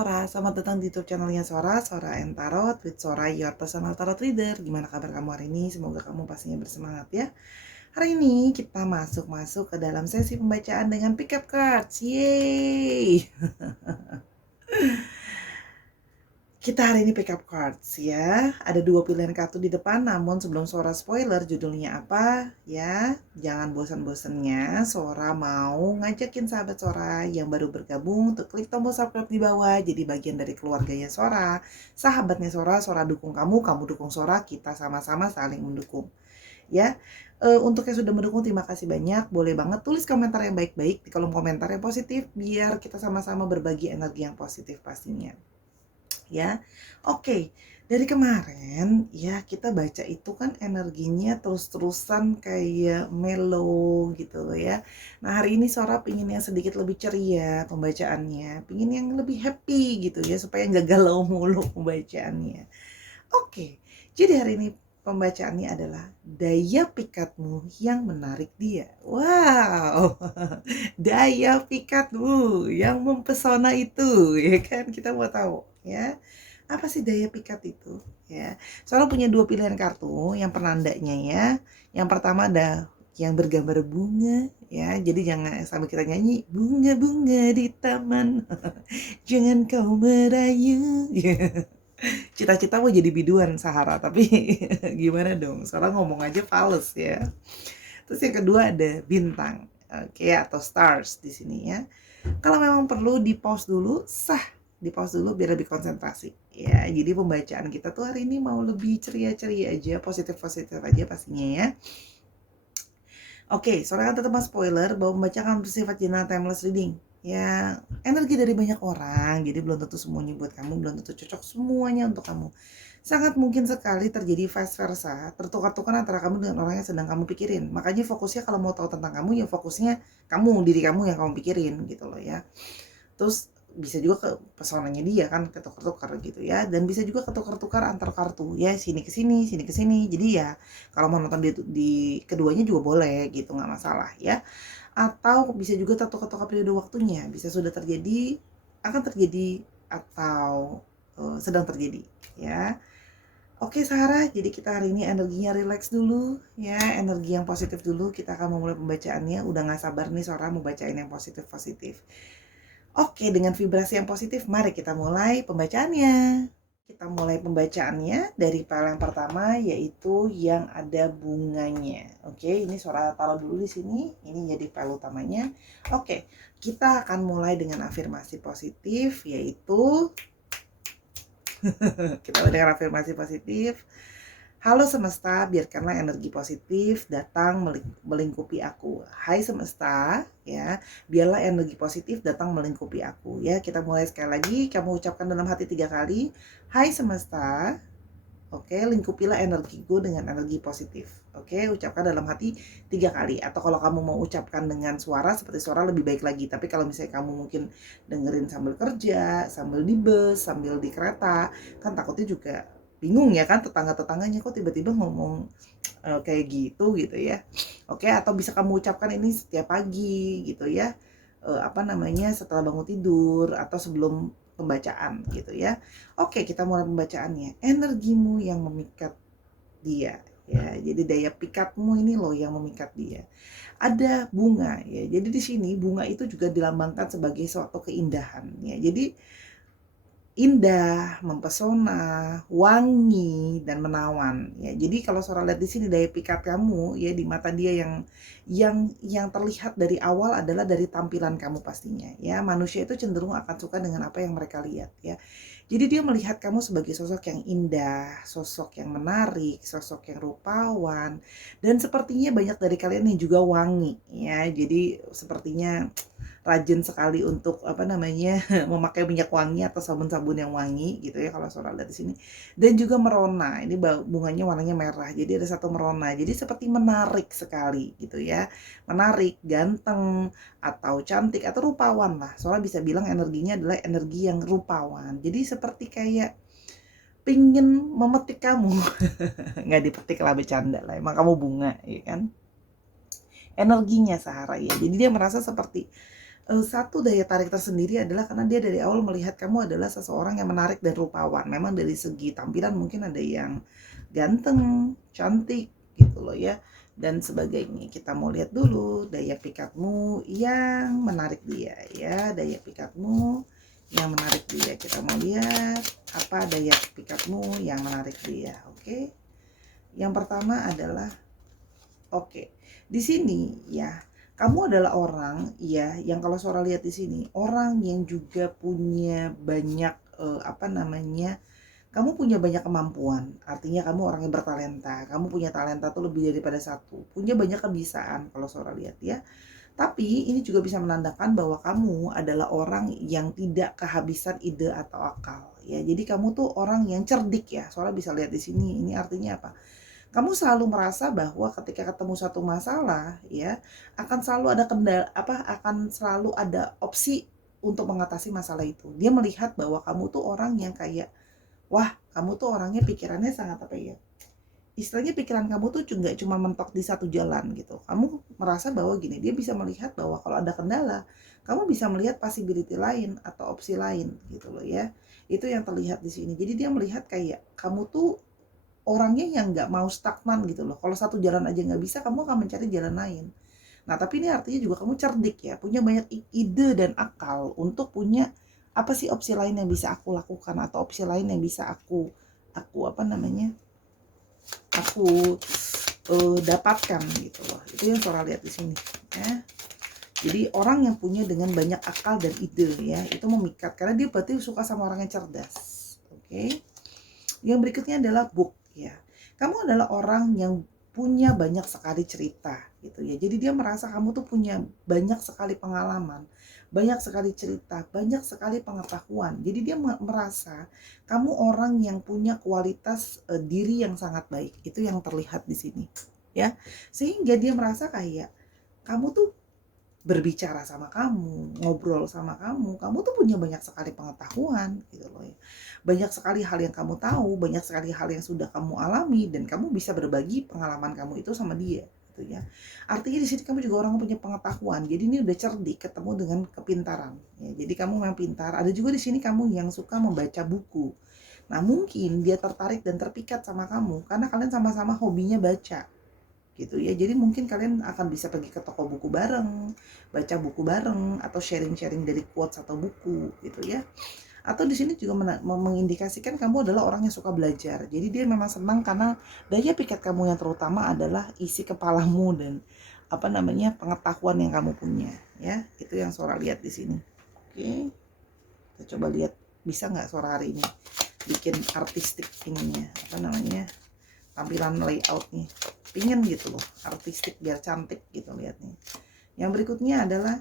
Sora, selamat datang di YouTube channelnya Sora, Sora and Tarot with Sora, your personal tarot reader. Gimana kabar kamu hari ini? Semoga kamu pastinya bersemangat ya. Hari ini kita masuk ke dalam sesi pembacaan dengan pick up cards. Yeay! Kita hari ini pick up cards ya. Ada 2 pilihan kartu di depan, namun sebelum Sora spoiler judulnya apa ya, jangan bosan-bosannya Sora mau ngajakin sahabat Sora yang baru bergabung untuk klik tombol subscribe di bawah, jadi bagian dari keluarganya Sora, sahabatnya Sora. Sora dukung kamu, kamu dukung Sora, kita sama-sama saling mendukung ya. Untuk yang sudah mendukung, terima kasih banyak. Boleh banget tulis komentar yang baik-baik di kolom komentar yang positif, biar kita sama-sama berbagi energi yang positif pastinya ya. Oke, dari kemarin ya kita baca itu kan energinya terus-terusan kayak mellow gitu loh ya. Nah hari ini Sora pingin yang sedikit lebih ceria pembacaannya, pingin yang lebih happy gitu ya, supaya nggak galau mulu pembacaannya. Oke, jadi hari ini pembacaannya adalah daya pikatmu yang menarik dia. Wow, daya pikatmu yang mempesona itu, ya kan? Kita mau tahu ya, apa sih daya pikat itu ya. Soalnya punya 2 pilihan kartu yang penandanya ya. Yang pertama ada yang bergambar bunga ya, jadi jangan sambil kita nyanyi bunga-bunga di taman jangan kau merayu. Cita-cita mau jadi biduan Sahara, tapi gimana dong, sekarang ngomong aja fals ya. Terus yang kedua ada bintang, oke, atau stars di sini ya. Kalau memang perlu di pause dulu, di pause dulu biar lebih konsentrasi ya. Jadi pembacaan kita tuh hari ini mau lebih ceria-ceria aja, positif-positif aja pastinya ya. Oke, soalnya kan tetap spoiler bahwa pembacaan bersifat general timeless reading ya, energi dari banyak orang, jadi belum tentu semuanya buat kamu, belum tentu cocok semuanya untuk kamu. Sangat mungkin sekali terjadi vice versa, tertukar-tukar antara kamu dengan orang yang sedang kamu pikirin. Makanya fokusnya kalau mau tahu tentang kamu, ya fokusnya kamu, diri kamu yang kamu pikirin gitu loh ya. Terus bisa juga ke pesonanya dia kan ketukar-tukar gitu ya, dan bisa juga ketukar-tukar antar kartu ya, sini ke sini, sini ke sini. Jadi ya kalau mau nonton di keduanya juga boleh gitu, nggak masalah ya. Atau bisa juga tertukar-tukar periode waktunya, bisa sudah terjadi, akan terjadi, atau sedang terjadi ya. Oke Sarah, jadi kita hari ini energinya relax dulu ya, energi yang positif dulu. Kita akan memulai pembacaannya. Udah gak sabar nih Sora mau bacain yang positif-positif. Oke, dengan vibrasi yang positif, mari kita mulai pembacaannya. Kita mulai pembacaannya dari file yang pertama, yaitu yang ada bunganya. Oke, ini Sora taruh dulu di sini. Ini jadi file utamanya. Oke, kita akan mulai dengan afirmasi positif, yaitu kita mulai dengan afirmasi positif. Halo semesta, biarkanlah energi positif datang melingkupi aku. Hai semesta, ya, biarlah energi positif datang melingkupi aku. Ya, kita mulai sekali lagi. Kamu ucapkan dalam hati 3 kali. Hai semesta, oke, lingkupilah energiku dengan energi positif. Oke, ucapkan dalam hati 3 kali. Atau kalau kamu mau ucapkan dengan suara, seperti suara lebih baik lagi. Tapi kalau misalnya kamu mungkin dengerin sambil kerja, sambil di bus, sambil di kereta, kan takutnya juga bingung ya kan, tetangga-tetangganya kok tiba-tiba ngomong kayak gitu ya. Oke, atau bisa kamu ucapkan ini setiap pagi gitu ya, setelah bangun tidur atau sebelum pembacaan gitu ya. Oke, kita mulai pembacaannya. Energimu yang memikat dia ya, jadi daya pikatmu ini loh yang memikat dia. Ada bunga ya, jadi di sini bunga itu juga dilambangkan sebagai suatu keindahan ya. Jadi indah, mempesona, wangi, dan menawan ya. Jadi kalau Sora lihat di sini daya pikat kamu ya di mata dia yang terlihat dari awal adalah dari tampilan kamu pastinya ya. Manusia itu cenderung akan suka dengan apa yang mereka lihat ya. Jadi dia melihat kamu sebagai sosok yang indah, sosok yang menarik, sosok yang rupawan, dan sepertinya banyak dari kalian yang juga wangi ya. Jadi sepertinya rajin sekali untuk memakai minyak wangi atau sabun-sabun yang wangi gitu ya kalau Sora lihat di sini. Dan juga merona, ini bunganya warnanya merah, jadi ada satu merona, jadi seperti menarik sekali gitu ya, menarik, ganteng, atau cantik, atau rupawan lah. Soalnya bisa bilang energinya adalah energi yang rupawan, jadi seperti kayak pingin memetik kamu. Nggak dipetik lah, bercanda lah, emang kamu bunga ya kan, energinya Sahara ya. Jadi dia merasa seperti Satu daya tarik tersendiri adalah karena dia dari awal melihat kamu adalah seseorang yang menarik dan rupawan. Memang dari segi tampilan mungkin ada yang ganteng, cantik gitu loh ya, dan sebagainya. Kita mau lihat dulu daya pikatmu yang menarik dia ya, daya pikatmu yang menarik dia. Kita mau lihat apa daya pikatmu yang menarik dia, oke? Yang pertama adalah oke, di sini ya, kamu adalah orang ya yang kalau Sora lihat di sini, orang yang juga punya banyak apa namanya, kamu punya banyak kemampuan. Artinya kamu orang yang bertalenta. Kamu punya talenta tuh lebih daripada satu. Punya banyak kebisaan kalau Sora lihat ya. Tapi ini juga bisa menandakan bahwa kamu adalah orang yang tidak kehabisan ide atau akal ya. Jadi kamu tuh orang yang cerdik ya. Sora bisa lihat di sini. Ini artinya apa? Kamu selalu merasa bahwa ketika ketemu satu masalah ya, akan selalu ada kendala apa, akan selalu ada opsi untuk mengatasi masalah itu. Dia melihat bahwa kamu tuh orang yang kayak, wah, kamu tuh orangnya pikirannya sangat apa ya, istilahnya pikiran kamu tuh nggak cuma mentok di satu jalan gitu. Kamu merasa bahwa gini, dia bisa melihat bahwa kalau ada kendala, kamu bisa melihat possibility lain atau opsi lain gitu loh ya. Itu yang terlihat di sini. Jadi dia melihat kayak kamu tuh orangnya yang nggak mau stagnan gitu loh. Kalau satu jalan aja nggak bisa, kamu akan mencari jalan lain. Nah, tapi ini artinya juga kamu cerdik ya, punya banyak ide dan akal untuk punya apa sih opsi lain yang bisa aku lakukan atau opsi lain yang bisa aku apa namanya, aku dapatkan gitu loh. Itu yang Sora lihat di sini ya. Jadi orang yang punya dengan banyak akal dan ide ya, itu memikat karena dia berarti suka sama orang yang cerdas. Oke. Yang berikutnya adalah book ya. Kamu adalah orang yang punya banyak sekali cerita gitu ya. Jadi dia merasa kamu tuh punya banyak sekali pengalaman, banyak sekali cerita, banyak sekali pengetahuan. Jadi dia merasa kamu orang yang punya kualitas diri yang sangat baik. Itu yang terlihat di sini ya. Sehingga dia merasa kayak kamu tuh berbicara sama kamu, ngobrol sama kamu tuh punya banyak sekali pengetahuan gitu loh ya. Banyak sekali hal yang kamu tahu, banyak sekali hal yang sudah kamu alami dan kamu bisa berbagi pengalaman kamu itu sama dia gitu ya. Artinya di sini kamu juga orang yang punya pengetahuan. Jadi ini udah cerdik ketemu dengan kepintaran ya. Jadi kamu memang pintar. Ada juga di sini kamu yang suka membaca buku. Nah, mungkin dia tertarik dan terpikat sama kamu karena kalian sama-sama hobinya baca gitu ya. Jadi mungkin kalian akan bisa pergi ke toko buku bareng, baca buku bareng, atau sharing-sharing dari quotes atau buku gitu ya. Atau di sini juga mengindikasikan kamu adalah orang yang suka belajar. Jadi dia memang senang karena daya pikat kamu yang terutama adalah isi kepalamu dan apa namanya pengetahuan yang kamu punya ya. Itu yang Sora lihat di sini. Oke, kita coba lihat bisa nggak Sora hari ini bikin artistik ininya apa namanya tampilan layoutnya, pingin gitu loh artistik biar cantik gitu lihatnya. Yang berikutnya adalah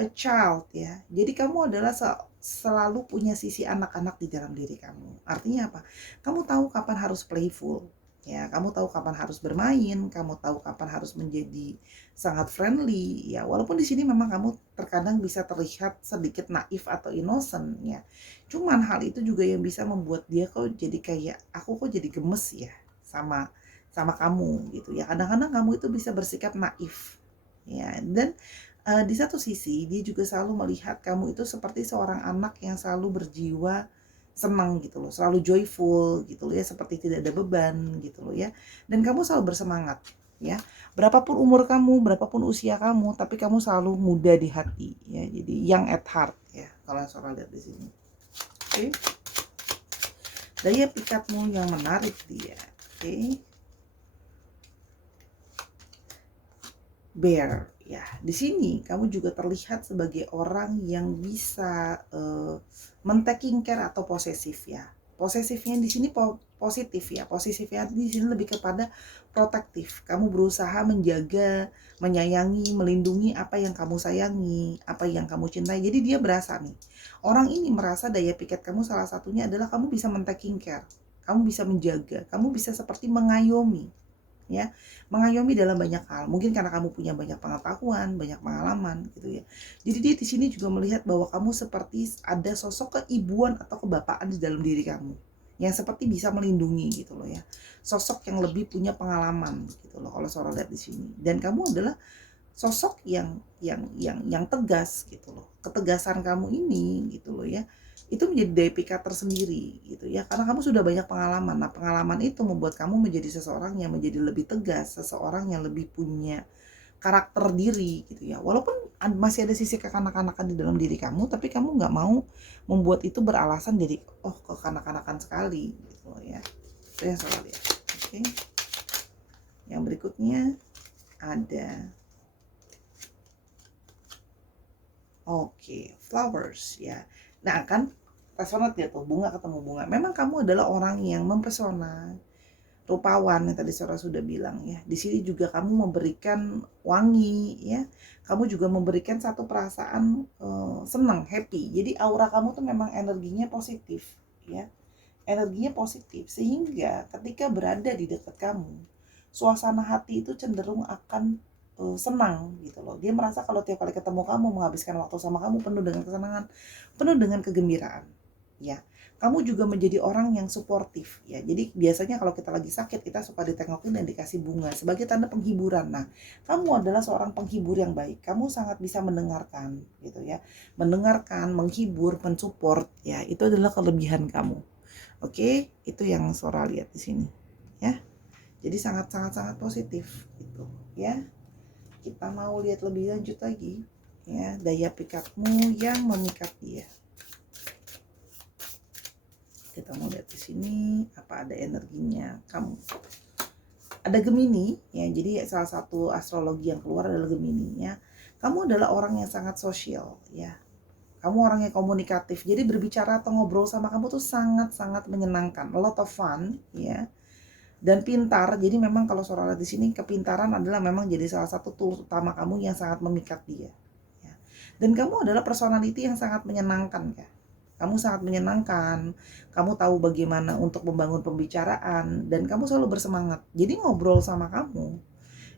a child ya. Jadi kamu adalah selalu punya sisi anak-anak di dalam diri kamu. Artinya apa? Kamu tahu kapan harus playful ya, kamu tahu kapan harus bermain, kamu tahu kapan harus menjadi sangat friendly ya. Walaupun di sini memang kamu terkadang bisa terlihat sedikit naif atau innocent ya. Cuman hal itu juga yang bisa membuat dia kok jadi kayak aku kok jadi gemes ya sama sama kamu gitu ya. Kadang-kadang kamu itu bisa bersikap naif ya. Dan di satu sisi dia juga selalu melihat kamu itu seperti seorang anak yang selalu berjiwa senang gitu loh, selalu joyful gitu loh ya, seperti tidak ada beban gitu loh ya. Dan kamu selalu bersemangat ya. Berapapun umur kamu, berapapun usia kamu, tapi kamu selalu muda di hati ya. Jadi young at heart ya kalau Sora lihat di sini. Oke. Daya pikatmu yang menarik dia. Oke. Bear ya. Di sini kamu juga terlihat sebagai orang yang bisa men-taking care atau posesif ya. Posesifnya di sini positif ya. Posesifnya di sini lebih kepada protektif. Kamu berusaha menjaga, menyayangi, melindungi apa yang kamu sayangi, apa yang kamu cintai. Jadi dia berasa nih. Orang ini merasa daya pikat kamu salah satunya adalah kamu bisa men-taking care. Kamu bisa menjaga, kamu bisa seperti mengayomi ya, mengayomi dalam banyak hal. Mungkin karena kamu punya banyak pengetahuan, banyak pengalaman gitu ya. Jadi dia di sini juga melihat bahwa kamu seperti ada sosok keibuan atau kebapaan di dalam diri kamu yang seperti bisa melindungi gitu loh ya. Sosok yang lebih punya pengalaman gitu loh kalau Sora lihat di sini. Dan kamu adalah sosok yang tegas gitu loh. Ketegasan kamu ini gitu loh ya, itu menjadi daya pikat tersendiri gitu ya, karena kamu sudah banyak pengalaman. Nah, pengalaman itu membuat kamu menjadi seseorang yang menjadi lebih tegas, seseorang yang lebih punya karakter diri gitu ya. Walaupun masih ada sisi kekanak-kanakan di dalam diri kamu, tapi kamu nggak mau membuat itu beralasan jadi, oh kekanak-kanakan sekali gitu loh ya. Itu yang saya lihat. Oke. Yang berikutnya ada flowers ya. Nah, kan resonat ya tuh, bunga ketemu bunga. Memang kamu adalah orang yang mempesona, rupawan yang tadi Sora sudah bilang ya. Di sini juga kamu memberikan wangi ya. Kamu juga memberikan satu perasaan senang, happy. Jadi aura kamu tuh memang energinya positif ya. Energinya positif sehingga ketika berada di dekat kamu, suasana hati itu cenderung akan senang gitu loh. Dia merasa kalau tiap kali ketemu kamu, menghabiskan waktu sama kamu penuh dengan kesenangan, penuh dengan kegembiraan. Ya, kamu juga menjadi orang yang suportif ya. Jadi biasanya kalau kita lagi sakit, kita suka ditengokin dan dikasih bunga sebagai tanda penghiburan. Nah, kamu adalah seorang penghibur yang baik. Kamu sangat bisa mendengarkan gitu ya. Mendengarkan, menghibur, mensupport ya. Itu adalah kelebihan kamu. Oke, itu yang Sora lihat di sini ya. Jadi sangat positif gitu ya. Kita mau lihat lebih lanjut lagi ya, daya pikatmu yang memikat dia. Kita mau lihat di sini apa ada energinya kamu. Ada Gemini ya, jadi salah satu astrologi yang keluar adalah Gemini ya. Kamu adalah orang yang sangat sosial ya. Kamu orang yang komunikatif. Jadi berbicara atau ngobrol sama kamu tuh sangat menyenangkan. A lot of fun ya. Dan pintar. Jadi memang kalau Sora lihat di sini, kepintaran adalah memang jadi salah satu tools utama kamu yang sangat memikat dia. Ya. Dan kamu adalah personality yang sangat menyenangkan ya. Kamu sangat menyenangkan, kamu tahu bagaimana untuk membangun pembicaraan, dan kamu selalu bersemangat. Jadi ngobrol sama kamu,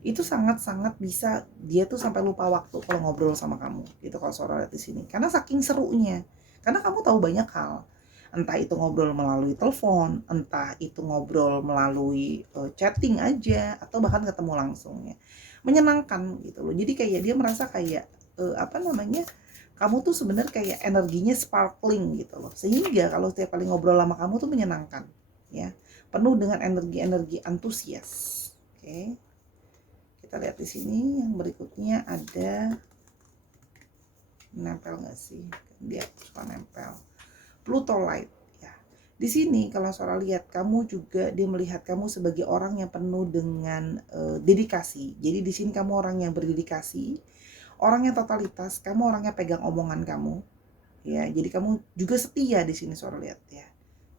itu sangat bisa, dia tuh sampai lupa waktu kalau ngobrol sama kamu. Gitu kalau Sora lihat di sini. Karena saking serunya. Karena kamu tahu banyak hal. Entah itu ngobrol melalui telepon, entah itu ngobrol melalui chatting aja, atau bahkan ketemu langsung ya. Menyenangkan gitu loh. Jadi kayak dia merasa kayak kamu tuh sebenarnya kayak energinya sparkling gitu loh. Sehingga kalau setiap kali ngobrol sama kamu tuh menyenangkan ya. Penuh dengan energi antusias. Oke. Kita lihat di sini yang berikutnya ada, nempel nggak sih? Dia suka nempel. Pluto Light ya. Di sini kalau Sora lihat, kamu juga, dia melihat kamu sebagai orang yang penuh dengan dedikasi. Jadi di sini kamu orang yang berdedikasi, orang yang totalitas, kamu orang yang pegang omongan kamu. Ya, jadi kamu juga setia di sini Sora lihat ya.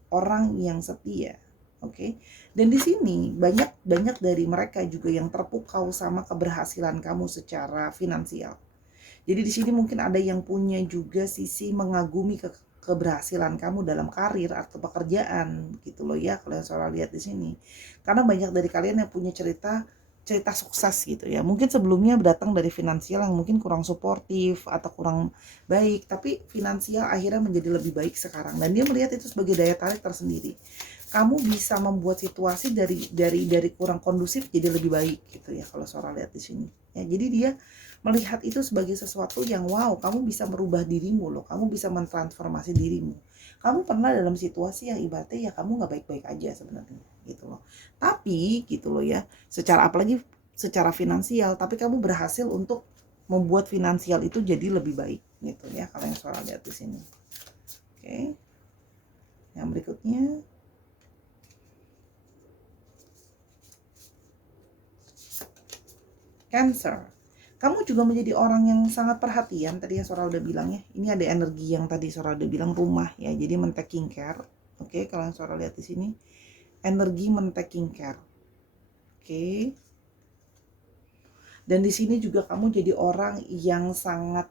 Orang yang setia. Oke. Dan di sini banyak dari mereka juga yang terpukau sama keberhasilan kamu secara finansial. Jadi di sini mungkin ada yang punya juga sisi mengagumi keberhasilan kamu dalam karir atau pekerjaan gitu loh ya, kalau yang Sora lihat di sini. Karena banyak dari kalian yang punya cerita sukses gitu ya. Mungkin sebelumnya datang dari finansial yang mungkin kurang suportif atau kurang baik, tapi finansial akhirnya menjadi lebih baik sekarang. Dan dia melihat itu sebagai daya tarik tersendiri. Kamu bisa membuat situasi dari kurang kondusif jadi lebih baik gitu ya, kalau Sora lihat di sini. Ya, jadi dia melihat itu sebagai sesuatu yang wow, kamu bisa merubah dirimu loh, kamu bisa mentransformasi dirimu. Kamu pernah dalam situasi yang ibaratnya ya kamu nggak baik-baik aja sebenarnya gitu loh. Tapi gitu loh ya, apalagi secara finansial, tapi kamu berhasil untuk membuat finansial itu jadi lebih baik gitu ya, kalau yang Sora lihat di sini. Oke. Yang berikutnya Cancer. Kamu juga menjadi orang yang sangat perhatian, tadi yang Sora udah bilang ya. Ini ada energi yang tadi Sora udah bilang, rumah ya. Jadi men-taking care. Oke, kalau yang Sora lihat di sini, energi men-taking care. Oke. Dan di sini juga kamu jadi orang yang sangat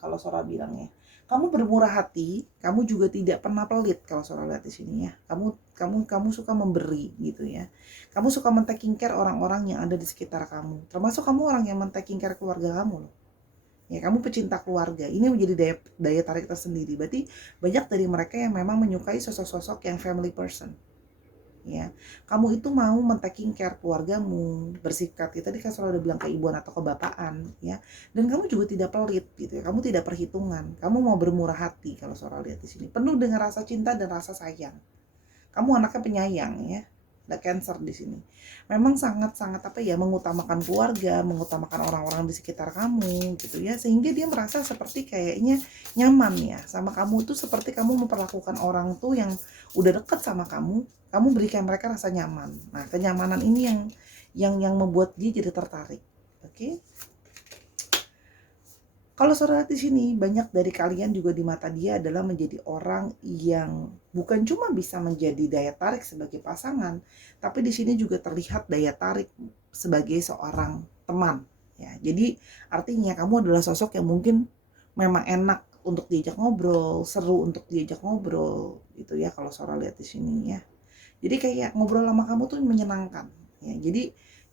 kalau Sora bilang ya, kamu bermurah hati, kamu juga tidak pernah pelit kalau Sora lihat di sini ya. Kamu suka memberi gitu ya. Kamu suka men-taking care orang-orang yang ada di sekitar kamu. Termasuk kamu orang yang men-taking care keluarga kamu loh. Ya, kamu pecinta keluarga. Ini menjadi daya tarik tersendiri. Berarti banyak dari mereka yang memang menyukai sosok-sosok yang family person. ya. Kamu itu mau men-taking care keluargamu, bersikap ya tadi kan selalu udah bilang keibuan atau kebapaan ya. Dan kamu juga tidak pelit gitu ya. Kamu tidak perhitungan. Kamu mau bermurah hati kalau Sora lihat di sini. Penuh dengan rasa cinta dan rasa sayang. Kamu anaknya penyayang ya. Ada Cancer di sini. Memang sangat-sangat apa ya, mengutamakan keluarga, mengutamakan orang-orang di sekitar kamu gitu ya. Sehingga dia merasa seperti kayaknya nyaman ya sama kamu tuh, seperti kamu memperlakukan orang tuh yang udah deket sama kamu berikan mereka rasa nyaman. Nah, kenyamanan ini yang membuat dia jadi tertarik. Oke? Kalau Saudara lihat di sini, banyak dari kalian juga di mata dia adalah menjadi orang yang bukan cuma bisa menjadi daya tarik sebagai pasangan, tapi di sini juga terlihat daya tarik sebagai seorang teman. Ya, jadi artinya kamu adalah sosok yang mungkin memang enak untuk diajak ngobrol, seru untuk diajak ngobrol, gitu ya kalau Saudara lihat di sini ya. Jadi kayak ngobrol sama kamu tuh menyenangkan. Ya,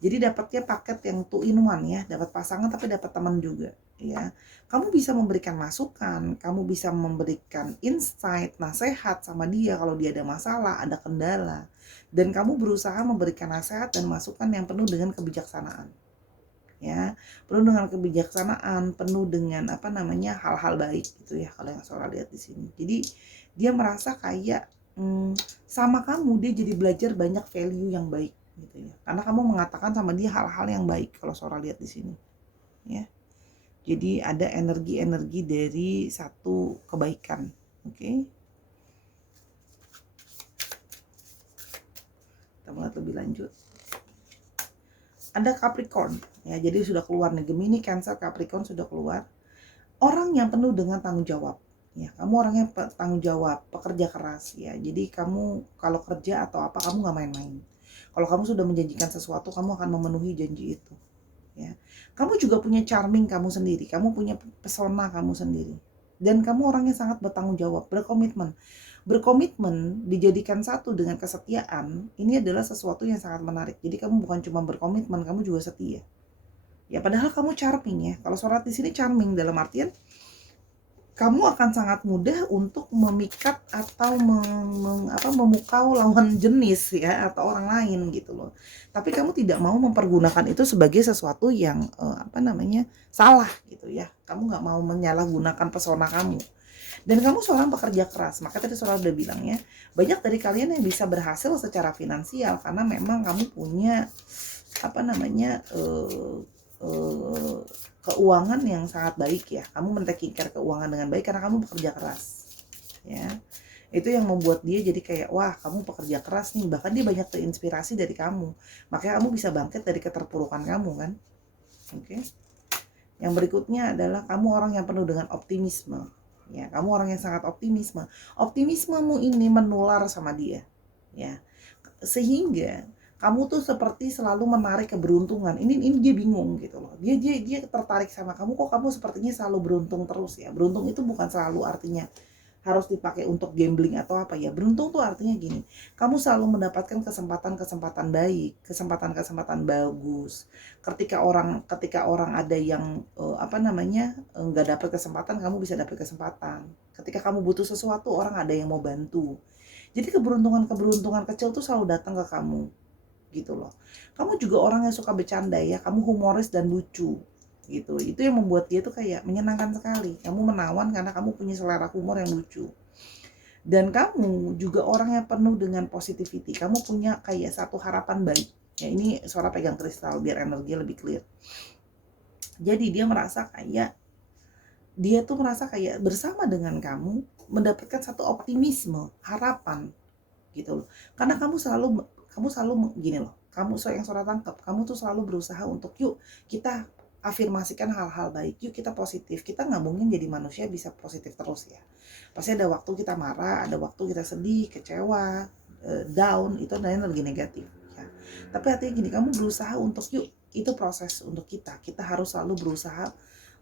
jadi dapatnya paket yang two in one ya, dapat pasangan tapi dapat teman juga ya. Kamu bisa memberikan masukan, kamu bisa memberikan insight, nasihat sama dia kalau dia ada masalah, ada kendala. Dan kamu berusaha memberikan nasihat dan masukan yang penuh dengan kebijaksanaan. Ya, penuh dengan kebijaksanaan, penuh dengan apa namanya, hal-hal baik gitu ya kalau yang Sora lihat di sini. Jadi dia merasa kayak sama kamu dia jadi belajar banyak value yang baik gitu ya. Karena kamu mengatakan sama dia hal-hal yang baik kalau Sora lihat di sini ya. Jadi ada energi-energi dari satu kebaikan. Oke. Kita melihat lebih lanjut. Ada Capricorn ya, jadi sudah keluar nih Gemini, Cancer, Capricorn sudah keluar. Orang yang penuh dengan tanggung jawab ya, kamu orangnya tanggung jawab, pekerja keras ya. Jadi kamu kalau kerja atau apa kamu nggak main-main. Kalau kamu sudah menjanjikan sesuatu, kamu akan memenuhi janji itu ya. Kamu juga punya charming kamu sendiri, kamu punya pesona kamu sendiri, dan kamu orangnya sangat bertanggung jawab, berkomitmen. Berkomitmen dijadikan satu dengan kesetiaan, ini adalah sesuatu yang sangat menarik. Jadi kamu bukan cuma berkomitmen, kamu juga setia ya. Padahal kamu charming ya, kalau Sorat di sini charming dalam artian kamu akan sangat mudah untuk memikat atau memukau lawan jenis ya, atau orang lain gitu loh. Tapi kamu tidak mau mempergunakan itu sebagai sesuatu yang salah gitu ya. Kamu nggak mau menyalahgunakan pesona kamu. Dan kamu seorang pekerja keras. Maka tadi Saudara udah bilang ya, banyak dari kalian yang bisa berhasil secara finansial karena memang kamu punya eh, keuangan yang sangat baik ya. Kamu men-taking care keuangan dengan baik karena kamu bekerja keras ya. Itu yang membuat dia jadi kayak, wah kamu pekerja keras nih. Bahkan dia banyak terinspirasi dari kamu. Makanya kamu bisa bangkit dari keterpurukan kamu kan. Oke. Yang berikutnya adalah kamu orang yang penuh dengan optimisme ya. Kamu orang yang sangat optimisme. Optimismemu ini menular sama dia ya, sehingga kamu tuh seperti selalu menarik keberuntungan. Ini dia bingung gitu loh. Dia tertarik sama kamu, kok kamu sepertinya selalu beruntung terus ya. Beruntung itu bukan selalu artinya harus dipakai untuk gambling atau apa ya. Beruntung tuh artinya gini, kamu selalu mendapatkan kesempatan-kesempatan baik, kesempatan-kesempatan bagus. Ketika orang ada yang nggak dapat kesempatan, kamu bisa dapat kesempatan. Ketika kamu butuh sesuatu, orang ada yang mau bantu. Jadi keberuntungan kecil tuh selalu datang ke kamu gitu loh. Kamu juga orang yang suka bercanda ya, kamu humoris dan lucu gitu. Itu yang membuat dia tuh kayak menyenangkan sekali. Kamu menawan karena kamu punya selera humor yang lucu. Dan kamu juga orang yang penuh dengan positivity. Kamu punya kayak satu harapan baik. Ya ini Suara pegang kristal biar energi lebih clear. Jadi dia tuh merasa kayak bersama dengan kamu mendapatkan satu optimisme, harapan gitu loh. Karena kamu selalu gini loh. Kamu yang Saudara tangkap, kamu tuh selalu berusaha untuk yuk kita afirmasikan hal-hal baik, yuk kita positif. Kita nggak mungkin jadi manusia bisa positif terus ya. Pasti ada waktu kita marah, ada waktu kita sedih, kecewa, down, itu adalah energi negatif ya. Tapi artinya gini, kamu berusaha untuk yuk, itu proses untuk kita. Kita harus selalu berusaha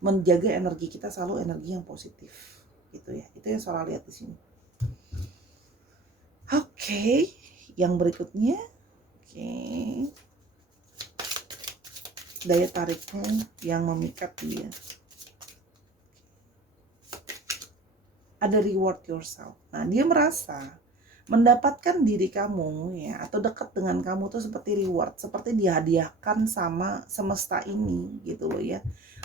menjaga energi kita selalu energi yang positif gitu ya. Itu yang Saudara lihat di sini. Oke, yang berikutnya, daya tariknya yang memikat dia. Ada reward yourself. Nah, dia merasa Mendapatkan diri kamu ya atau dekat dengan kamu tuh seperti reward, seperti dihadiahkan sama semesta ini gitu loh ya.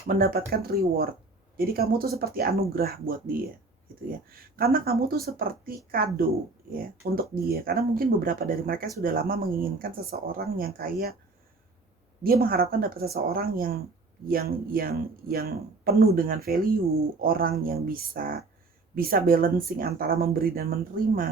Mendapatkan reward. Jadi kamu tuh seperti anugerah buat dia gitu ya. Karena kamu tuh seperti kado ya untuk dia. Karena mungkin beberapa dari mereka sudah lama menginginkan seseorang yang kayak dia mengharapkan dapat seseorang yang penuh dengan value, orang yang bisa balancing antara memberi dan menerima,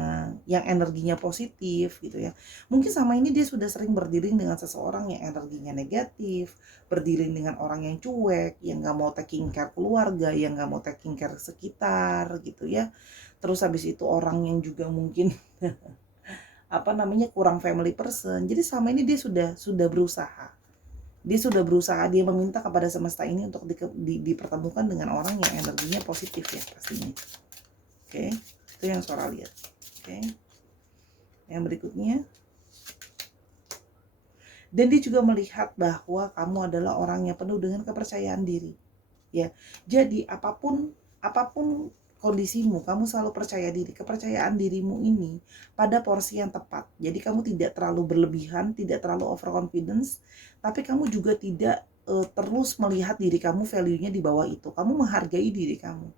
yang energinya positif gitu ya. Mungkin sama ini dia sudah sering berdiri dengan seseorang yang energinya negatif, berdiri dengan orang yang cuek, yang nggak mau taking care keluarga, yang nggak mau taking care sekitar gitu ya. Terus habis itu orang yang juga mungkin apa namanya kurang family person. Jadi sama ini dia sudah berusaha. Dia sudah berusaha, dia meminta kepada semesta ini untuk dipertemukan dengan orang yang energinya positif ya pastinya. Oke, itu yang Sora lihat. Oke, yang berikutnya. Dan dia juga melihat bahwa kamu adalah orang yang penuh dengan kepercayaan diri. Ya, jadi apapun kondisimu, kamu selalu percaya diri. Kepercayaan dirimu ini pada porsi yang tepat. Jadi kamu tidak terlalu berlebihan, tidak terlalu overconfidence, tapi kamu juga tidak terus melihat diri kamu value-nya di bawah itu. Kamu menghargai diri kamu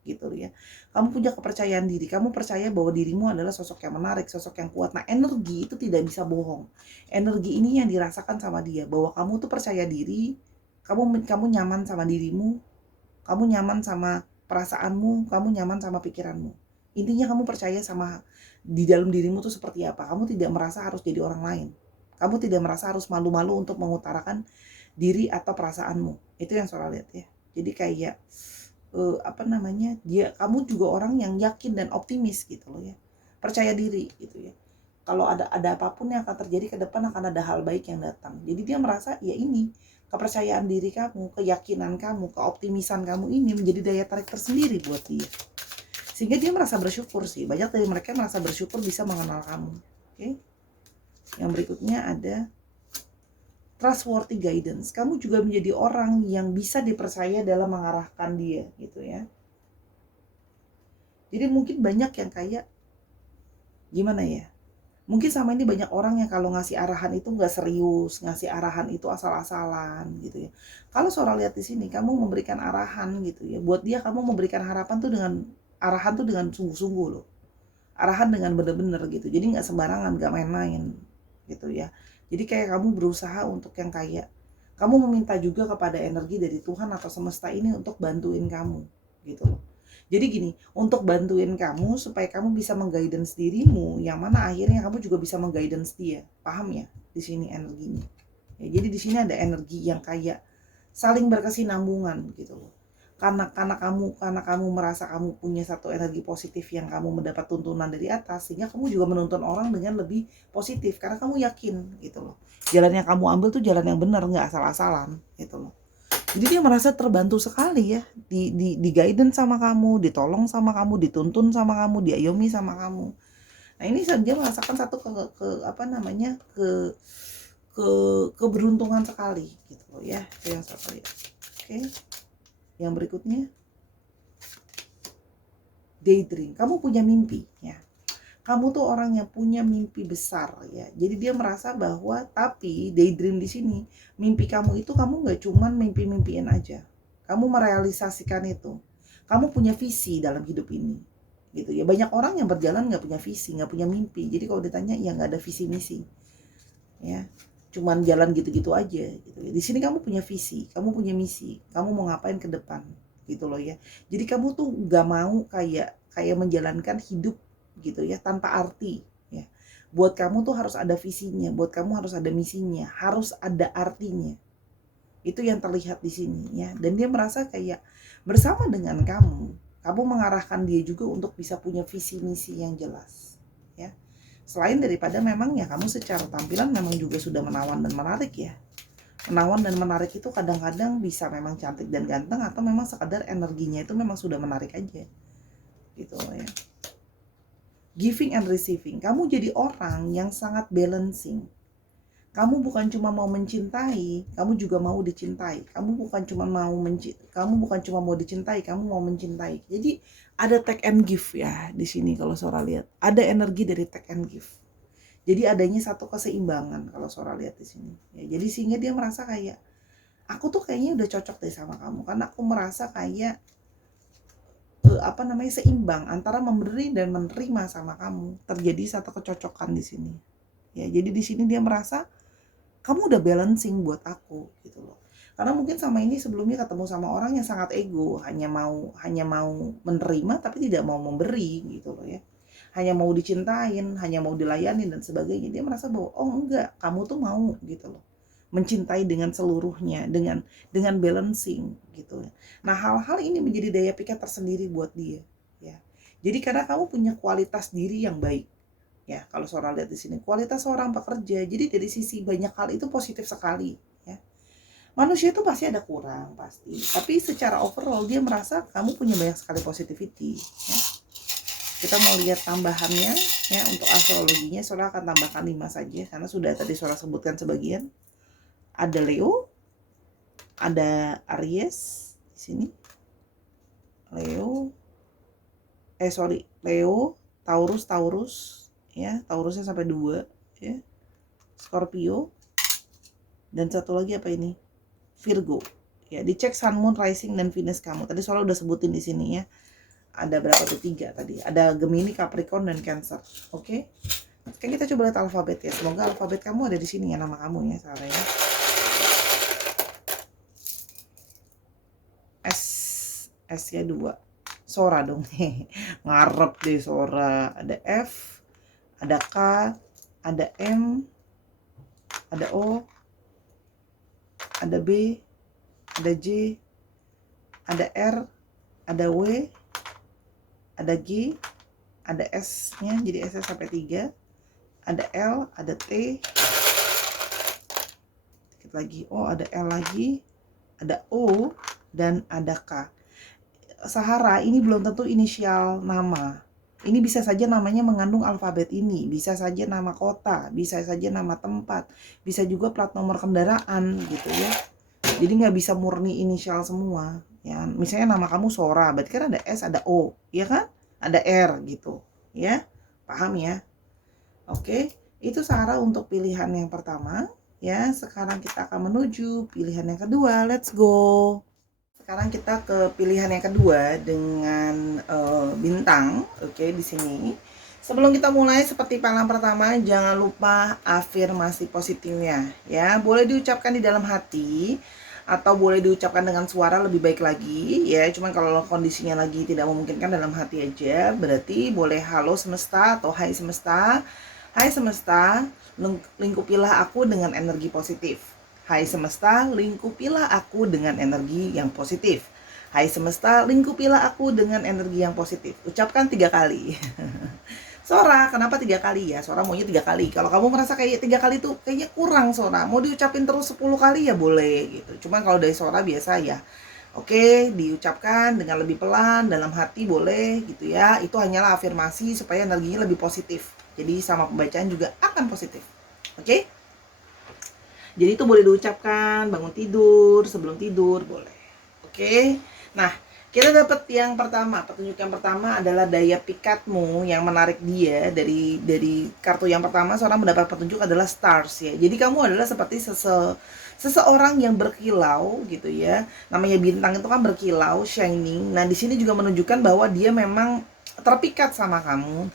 gitu ya. Kamu punya kepercayaan diri, kamu percaya bahwa dirimu adalah sosok yang menarik, sosok yang kuat. Nah, energi itu tidak bisa bohong. Energi ini yang dirasakan sama dia, bahwa kamu tuh percaya diri, kamu nyaman sama dirimu, kamu nyaman sama perasaanmu, kamu nyaman sama pikiranmu. Intinya kamu percaya sama di dalam dirimu tuh seperti apa. Kamu tidak merasa harus jadi orang lain. Kamu tidak merasa harus malu-malu untuk mengutarakan diri atau perasaanmu. Itu yang Sora lihat ya. Jadi kayak apa namanya, kamu juga orang yang yakin dan optimis gitu loh ya, percaya diri gitu ya. Kalau ada apapun yang akan terjadi ke depan, akan ada hal baik yang datang. Jadi dia merasa ya ini kepercayaan diri kamu, keyakinan kamu, keoptimisan kamu ini menjadi daya tarik tersendiri buat dia, sehingga dia merasa bersyukur sih. Banyak dari mereka merasa bersyukur bisa mengenal kamu. Oke, yang berikutnya ada trustworthy guidance. Kamu juga menjadi orang yang bisa dipercaya dalam mengarahkan dia gitu ya. Jadi mungkin banyak yang kayak gimana ya, mungkin sama ini banyak orang yang kalau ngasih arahan itu nggak serius, ngasih arahan itu asal-asalan gitu ya. Kalau Sora lihat di sini kamu memberikan arahan gitu ya, buat dia kamu memberikan harapan tuh dengan arahan tuh dengan sungguh-sungguh loh, arahan dengan bener-bener gitu. Jadi nggak sembarangan, nggak main-main gitu ya. Jadi kayak kamu berusaha untuk yang kayak kamu meminta juga kepada energi dari Tuhan atau semesta ini untuk bantuin kamu gitu loh. Jadi gini, untuk bantuin kamu supaya kamu bisa mengguidance dirimu, yang mana akhirnya kamu juga bisa mengguidance dia. Paham ya? Di sini energinya. Ya, jadi di sini ada energi yang kayak saling berkesinambungan gitu loh. Karena kamu merasa kamu punya satu energi positif yang kamu mendapat tuntunan dari atas, sehingga kamu juga menuntun orang dengan lebih positif karena kamu yakin gitu loh. Jalan yang kamu ambil tuh jalan yang benar, nggak asal-asalan gitu loh. Jadi dia merasa terbantu sekali ya, di guidance sama kamu, ditolong sama kamu, dituntun sama kamu, diayomi sama kamu. Nah, ini dia merasakan satu ke apa namanya, ke keberuntungan sekali gitu loh ya, itu yang saya lihat. Oke. Yang berikutnya, daydream. Kamu punya mimpi ya. Kamu tuh orang yang punya mimpi besar ya. Jadi dia merasa bahwa, tapi daydream di sini, mimpi kamu itu kamu nggak cuman mimpi-mimpiin aja. Kamu merealisasikan itu. Kamu punya visi dalam hidup ini. Gitu ya. Banyak orang yang berjalan nggak punya visi, nggak punya mimpi. Jadi kalau ditanya ya nggak ada visi misi. Ya. Cuman jalan gitu-gitu aja gitu ya. Di sini kamu punya visi, kamu punya misi, kamu mau ngapain ke depan gitu loh ya. Jadi kamu tuh nggak mau kayak menjalankan hidup gitu ya tanpa arti ya. Buat kamu tuh harus ada visinya, buat kamu harus ada misinya, harus ada artinya. Itu yang terlihat di sini ya. Dan dia merasa kayak bersama dengan kamu mengarahkan dia juga untuk bisa punya visi misi yang jelas ya. Selain daripada memang ya kamu secara tampilan memang juga sudah menawan dan menarik ya. Menawan dan menarik itu kadang-kadang bisa memang cantik dan ganteng, atau memang sekadar energinya itu memang sudah menarik aja. Gitu ya. Giving and receiving. Kamu jadi orang yang sangat balancing. Kamu bukan cuma mau mencintai, kamu juga mau dicintai. Kamu bukan cuma mau dicintai, kamu mau mencintai. Jadi ada take and give ya di sini kalau Sora lihat. Ada energi dari take and give. Jadi adanya satu keseimbangan kalau Sora lihat di sini. Ya, jadi sehingga dia merasa kayak aku tuh kayaknya udah cocok deh sama kamu karena aku merasa kayak seimbang antara memberi dan menerima sama kamu. Terjadi satu kecocokan di sini. Ya, jadi di sini dia merasa kamu udah balancing buat aku gitu loh. Karena mungkin sama ini sebelumnya ketemu sama orang yang sangat ego, hanya mau menerima tapi tidak mau memberi gitu loh ya. Hanya mau dicintain, hanya mau dilayani dan sebagainya. Dia merasa bahwa oh enggak, kamu tuh mau gitu loh. Mencintai dengan seluruhnya, dengan balancing gitu ya. Nah, hal-hal ini menjadi daya pikat tersendiri buat dia ya. Jadi karena kamu punya kualitas diri yang baik ya, kalau seorang lihat di sini kualitas seorang pekerja, jadi dari sisi banyak hal itu positif sekali ya. Manusia itu pasti ada kurang pasti, tapi secara overall dia merasa kamu punya banyak sekali positivity ya. Kita mau lihat tambahannya ya, untuk astrologinya Sora akan tambahkan 5 saja karena sudah tadi Sora sebutkan sebagian. Ada Leo, ada Aries di sini. Leo, Taurus ya, Taurusnya sampai 2 ya. Scorpio, dan satu lagi apa ini? Virgo. Ya, dicek Sun, Moon, Rising dan Venus kamu. Tadi soalnya udah sebutin di sini ya. Ada berapa tuh? 3 tadi. Ada Gemini, Capricorn dan Cancer. Oke. Sekarang kita coba lihat alfabet ya. Semoga alfabet kamu ada di sini ya, nama kamu ya, Sarah ya. S ya 2. Sora dong. Ngarep deh Sora. Ada F, ada K, ada M, ada O, ada B, ada J, ada R, ada W, ada G, ada S-nya, jadi S-nya sampai 3, ada L, ada T, dikit lagi O, ada L lagi, ada O, dan ada K. Sahara ini belum tentu inisial nama. Ini bisa saja namanya mengandung alfabet ini, bisa saja nama kota, bisa saja nama tempat, bisa juga plat nomor kendaraan gitu ya. Jadi nggak bisa murni inisial semua. Ya, misalnya nama kamu Sora, berarti kan ada S, ada O, ya kan? Ada R gitu, ya. Paham ya? Oke, itu Sarah untuk pilihan yang pertama. Ya, sekarang kita akan menuju pilihan yang kedua. Let's go. Sekarang kita ke pilihan yang kedua dengan bintang. Oke, di sini. Sebelum kita mulai, seperti pilihan pertama, jangan lupa afirmasi positifnya. Ya, boleh diucapkan di dalam hati atau boleh diucapkan dengan suara lebih baik lagi ya. Cuman kalau kondisinya lagi tidak memungkinkan, dalam hati aja. Berarti boleh halo semesta atau hai semesta. Hai semesta, lingkupilah aku dengan energi positif. Hai semesta, lingkupilah aku dengan energi yang positif. Hai semesta, lingkupilah aku dengan energi yang positif. Ucapkan 3 kali. Sora, kenapa 3 kali ya? Sora maunya 3 kali. Kalau kamu merasa kayak 3 kali tuh kayaknya kurang Sora, mau diucapin terus 10 kali ya boleh gitu. Cuman kalau dari Sora biasa ya, oke, diucapkan dengan lebih pelan, dalam hati boleh gitu ya. Itu hanyalah afirmasi supaya energinya lebih positif. Jadi sama pembacaan juga akan positif. Oke? Jadi itu boleh diucapkan bangun tidur, sebelum tidur boleh. Oke? Nah, kita dapat yang pertama, petunjuk yang pertama adalah daya pikatmu yang menarik dia. Dari kartu yang pertama, seorang mendapat petunjuk adalah stars ya. Jadi kamu adalah seperti seseorang yang berkilau gitu ya. Namanya bintang itu kan berkilau, shining. Nah, di sini juga menunjukkan bahwa dia memang terpikat sama kamu.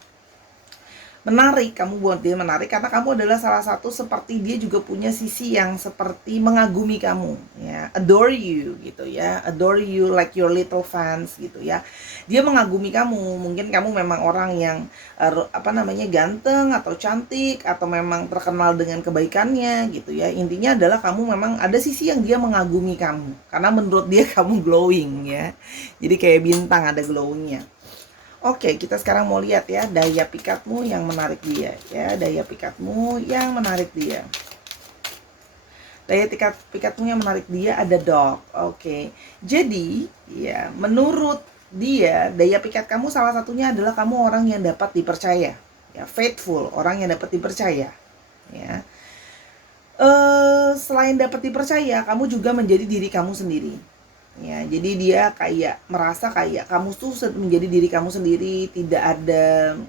Menarik, kamu buat dia menarik karena kamu adalah salah satu, seperti dia juga punya sisi yang seperti mengagumi kamu ya, adore you gitu ya, adore you like your little fans gitu ya. Dia mengagumi kamu, mungkin kamu memang orang yang ganteng atau cantik atau memang terkenal dengan kebaikannya gitu ya. Intinya adalah kamu memang ada sisi yang dia mengagumi kamu karena menurut dia kamu glowing ya. Jadi kayak bintang ada glowingnya. Oke, kita sekarang mau lihat ya daya pikatmu yang menarik dia ya, daya pikatmu yang menarik dia. Daya pikatmu yang menarik dia ada dog. Oke. Jadi, ya, menurut dia daya pikat kamu salah satunya adalah kamu orang yang dapat dipercaya. Ya, faithful, orang yang dapat dipercaya. Ya. Selain dapat dipercaya, kamu juga menjadi diri kamu sendiri. Ya, jadi dia kayak merasa kayak kamu tuh menjadi diri kamu sendiri, tidak ada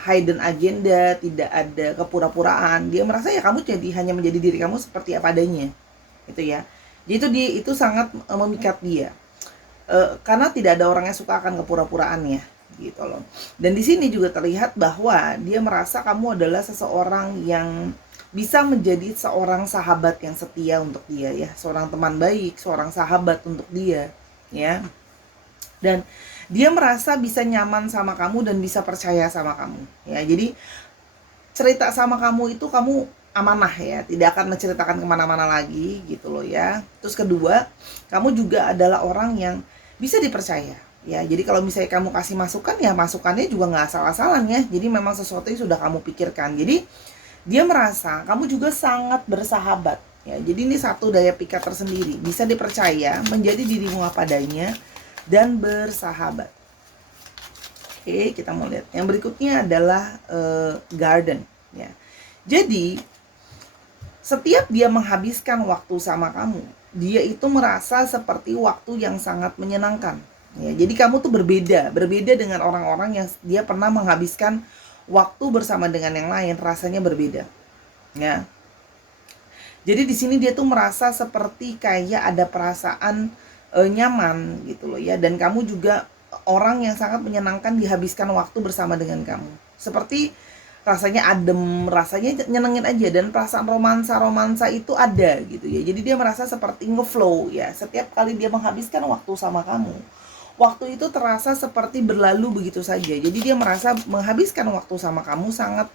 hidden agenda, tidak ada kepura-puraan. Dia merasa ya kamu jadi hanya menjadi diri kamu seperti apa adanya, gitu ya. Jadi itu sangat memikat dia. Karena tidak ada orang yang suka akan kepura-puraannya, gitu loh. Dan di sini juga terlihat bahwa dia merasa kamu adalah seseorang yang bisa menjadi seorang sahabat yang setia untuk dia ya, seorang teman baik, seorang sahabat untuk dia ya. Dan dia merasa bisa nyaman sama kamu dan bisa percaya sama kamu ya. Jadi cerita sama kamu itu kamu amanah ya, tidak akan menceritakan kemana-mana lagi gitu loh ya. Terus kedua, kamu juga adalah orang yang bisa dipercaya ya. Jadi kalau misalnya kamu kasih masukan ya masukannya juga nggak asal-asalan ya. Jadi memang sesuatu yang sudah kamu pikirkan. Jadi dia merasa kamu juga sangat bersahabat ya. Jadi ini satu daya pikat tersendiri, bisa dipercaya, menjadi dirimu apa adanya dan bersahabat. Oke, kita mau lihat yang berikutnya adalah garden ya. Jadi setiap dia menghabiskan waktu sama kamu, dia itu merasa seperti waktu yang sangat menyenangkan ya. Jadi kamu tuh berbeda dengan orang-orang yang dia pernah menghabiskan waktu bersama dengan yang lain, rasanya berbeda ya. Jadi di sini dia tuh merasa seperti kayak ada perasaan nyaman gitu loh ya. Dan kamu juga orang yang sangat menyenangkan dihabiskan waktu bersama dengan kamu. Seperti rasanya adem, rasanya nyenengin aja, dan perasaan romansa itu ada gitu ya. Jadi dia merasa seperti ngeflow ya. Setiap kali dia menghabiskan waktu sama kamu, waktu itu terasa seperti berlalu begitu saja. Jadi dia merasa menghabiskan waktu sama kamu sangat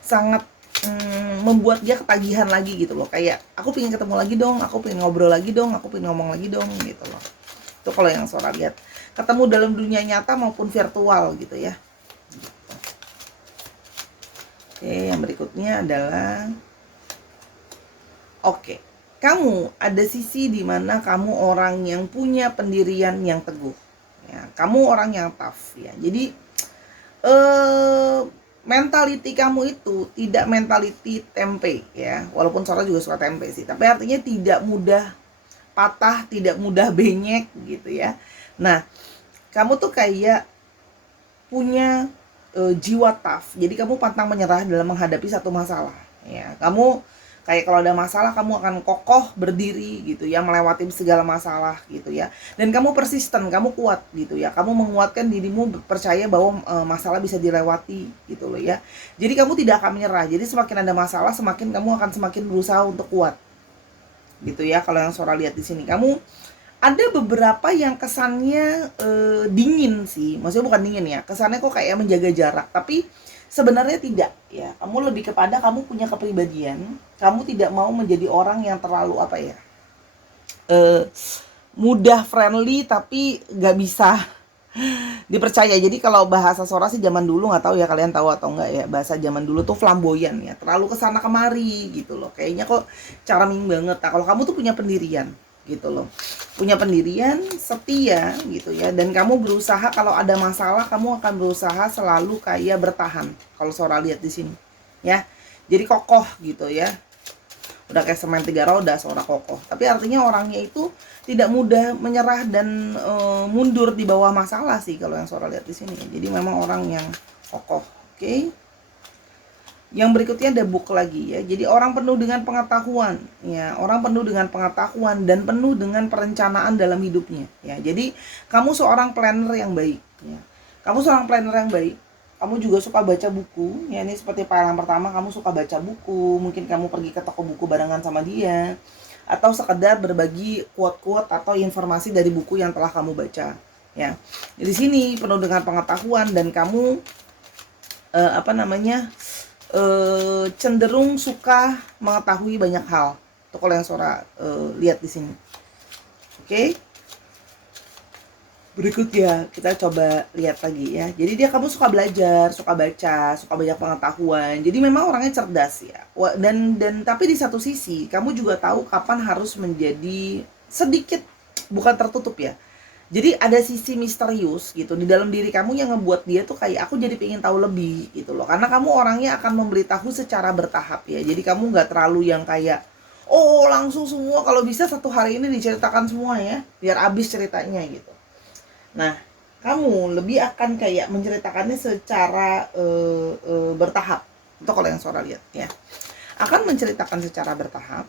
sangat membuat dia ketagihan lagi gitu loh. Kayak aku pengen ketemu lagi dong, aku pengen ngobrol lagi dong, aku pengen ngomong lagi dong gitu loh. Itu kalau yang Sora lihat, ketemu dalam dunia nyata maupun virtual gitu ya. Oke, yang berikutnya adalah oke, kamu ada sisi di mana kamu orang yang punya pendirian yang teguh ya. Kamu orang yang tough ya. Jadi mentality kamu itu tidak mentality tempe ya. Walaupun Sora juga suka tempe sih, tapi artinya tidak mudah patah, tidak mudah benyek gitu ya. Nah, kamu tuh kayak punya jiwa tough. Jadi kamu pantang menyerah dalam menghadapi satu masalah ya. Kamu kayak kalau ada masalah kamu akan kokoh berdiri gitu ya, melewati segala masalah gitu ya. Dan kamu persisten, kamu kuat gitu ya. Kamu menguatkan dirimu, percaya bahwa masalah bisa dilewati gitu loh ya. Jadi kamu tidak akan menyerah. Jadi semakin ada masalah, semakin kamu akan semakin berusaha untuk kuat. Gitu ya. Kalau yang Sora lihat di sini, kamu ada beberapa yang kesannya dingin sih. Maksudnya bukan dingin ya, kesannya kok kayak menjaga jarak, tapi sebenarnya tidak ya. Kamu lebih kepada kamu punya kepribadian, kamu tidak mau menjadi orang yang terlalu apa ya, mudah friendly tapi gak bisa dipercaya. Jadi kalau bahasa Sora sih zaman dulu, nggak tahu ya kalian tahu atau enggak ya, bahasa zaman dulu tuh flamboyan ya, terlalu kesana kemari gitu loh, kayaknya kok charming banget. Nah kalau kamu tuh punya pendirian gitu loh, punya pendirian, setia gitu ya, dan kamu berusaha kalau ada masalah kamu akan berusaha selalu kayak bertahan. Kalau Sora lihat di sini ya, jadi kokoh gitu ya, udah kayak semen 3 roda Sora kokoh. Tapi artinya orangnya itu tidak mudah menyerah dan mundur di bawah masalah sih kalau yang Sora lihat di sini. Jadi memang orang yang kokoh. Oke. Yang berikutnya ada book lagi ya. Jadi orang penuh dengan pengetahuan ya, orang penuh dengan pengetahuan dan penuh dengan perencanaan dalam hidupnya ya. Jadi kamu seorang planner yang baik ya. Kamu seorang planner yang baik. Kamu juga suka baca buku ya. Ini seperti yang pertama, kamu suka baca buku. Mungkin kamu pergi ke toko buku barengan sama dia, atau sekedar berbagi quote-quote atau informasi dari buku yang telah kamu baca ya. Di sini penuh dengan pengetahuan dan kamu cenderung suka mengetahui banyak hal. Itu kalau yang Sora lihat di sini. Oke. Berikutnya kita coba lihat lagi ya. Jadi kamu suka belajar, suka baca, suka banyak pengetahuan. Jadi memang orangnya cerdas ya. Dan tapi di satu sisi kamu juga tahu kapan harus menjadi sedikit, bukan tertutup ya. Jadi ada sisi misterius gitu di dalam diri kamu yang ngebuat dia tuh kayak aku jadi pengen tahu lebih gitu loh. Karena kamu orangnya akan memberitahu secara bertahap ya. Jadi kamu nggak terlalu yang kayak oh langsung semua, kalau bisa satu hari ini diceritakan semua ya biar habis ceritanya gitu. Nah, kamu lebih akan kayak menceritakannya secara bertahap. Itu kalau yang Sora lihat ya. Akan menceritakan secara bertahap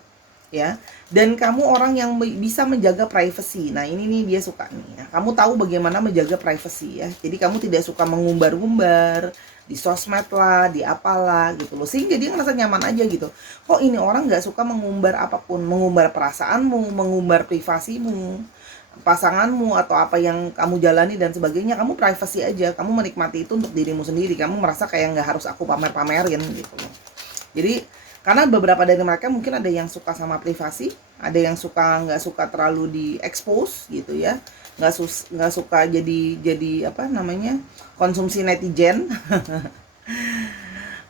ya. Dan kamu orang yang bisa menjaga privacy. Nah, ini nih dia suka nih ya. Kamu tahu bagaimana menjaga privacy ya. Jadi kamu tidak suka mengumbar-umbar di sosmed lah, di apalah gitu loh. Sehingga dia ngerasa nyaman aja gitu. Kok ini orang nggak suka mengumbar apapun, mengumbar perasaanmu, mengumbar privasimu, pasanganmu atau apa yang kamu jalani dan sebagainya. Kamu privacy aja, kamu menikmati itu untuk dirimu sendiri. Kamu merasa kayak nggak harus aku pamer-pamerin gitu loh. Jadi karena beberapa dari mereka mungkin ada yang suka sama privasi, ada yang suka nggak suka terlalu di expose gitu ya, nggak suka jadi apa namanya konsumsi netizen.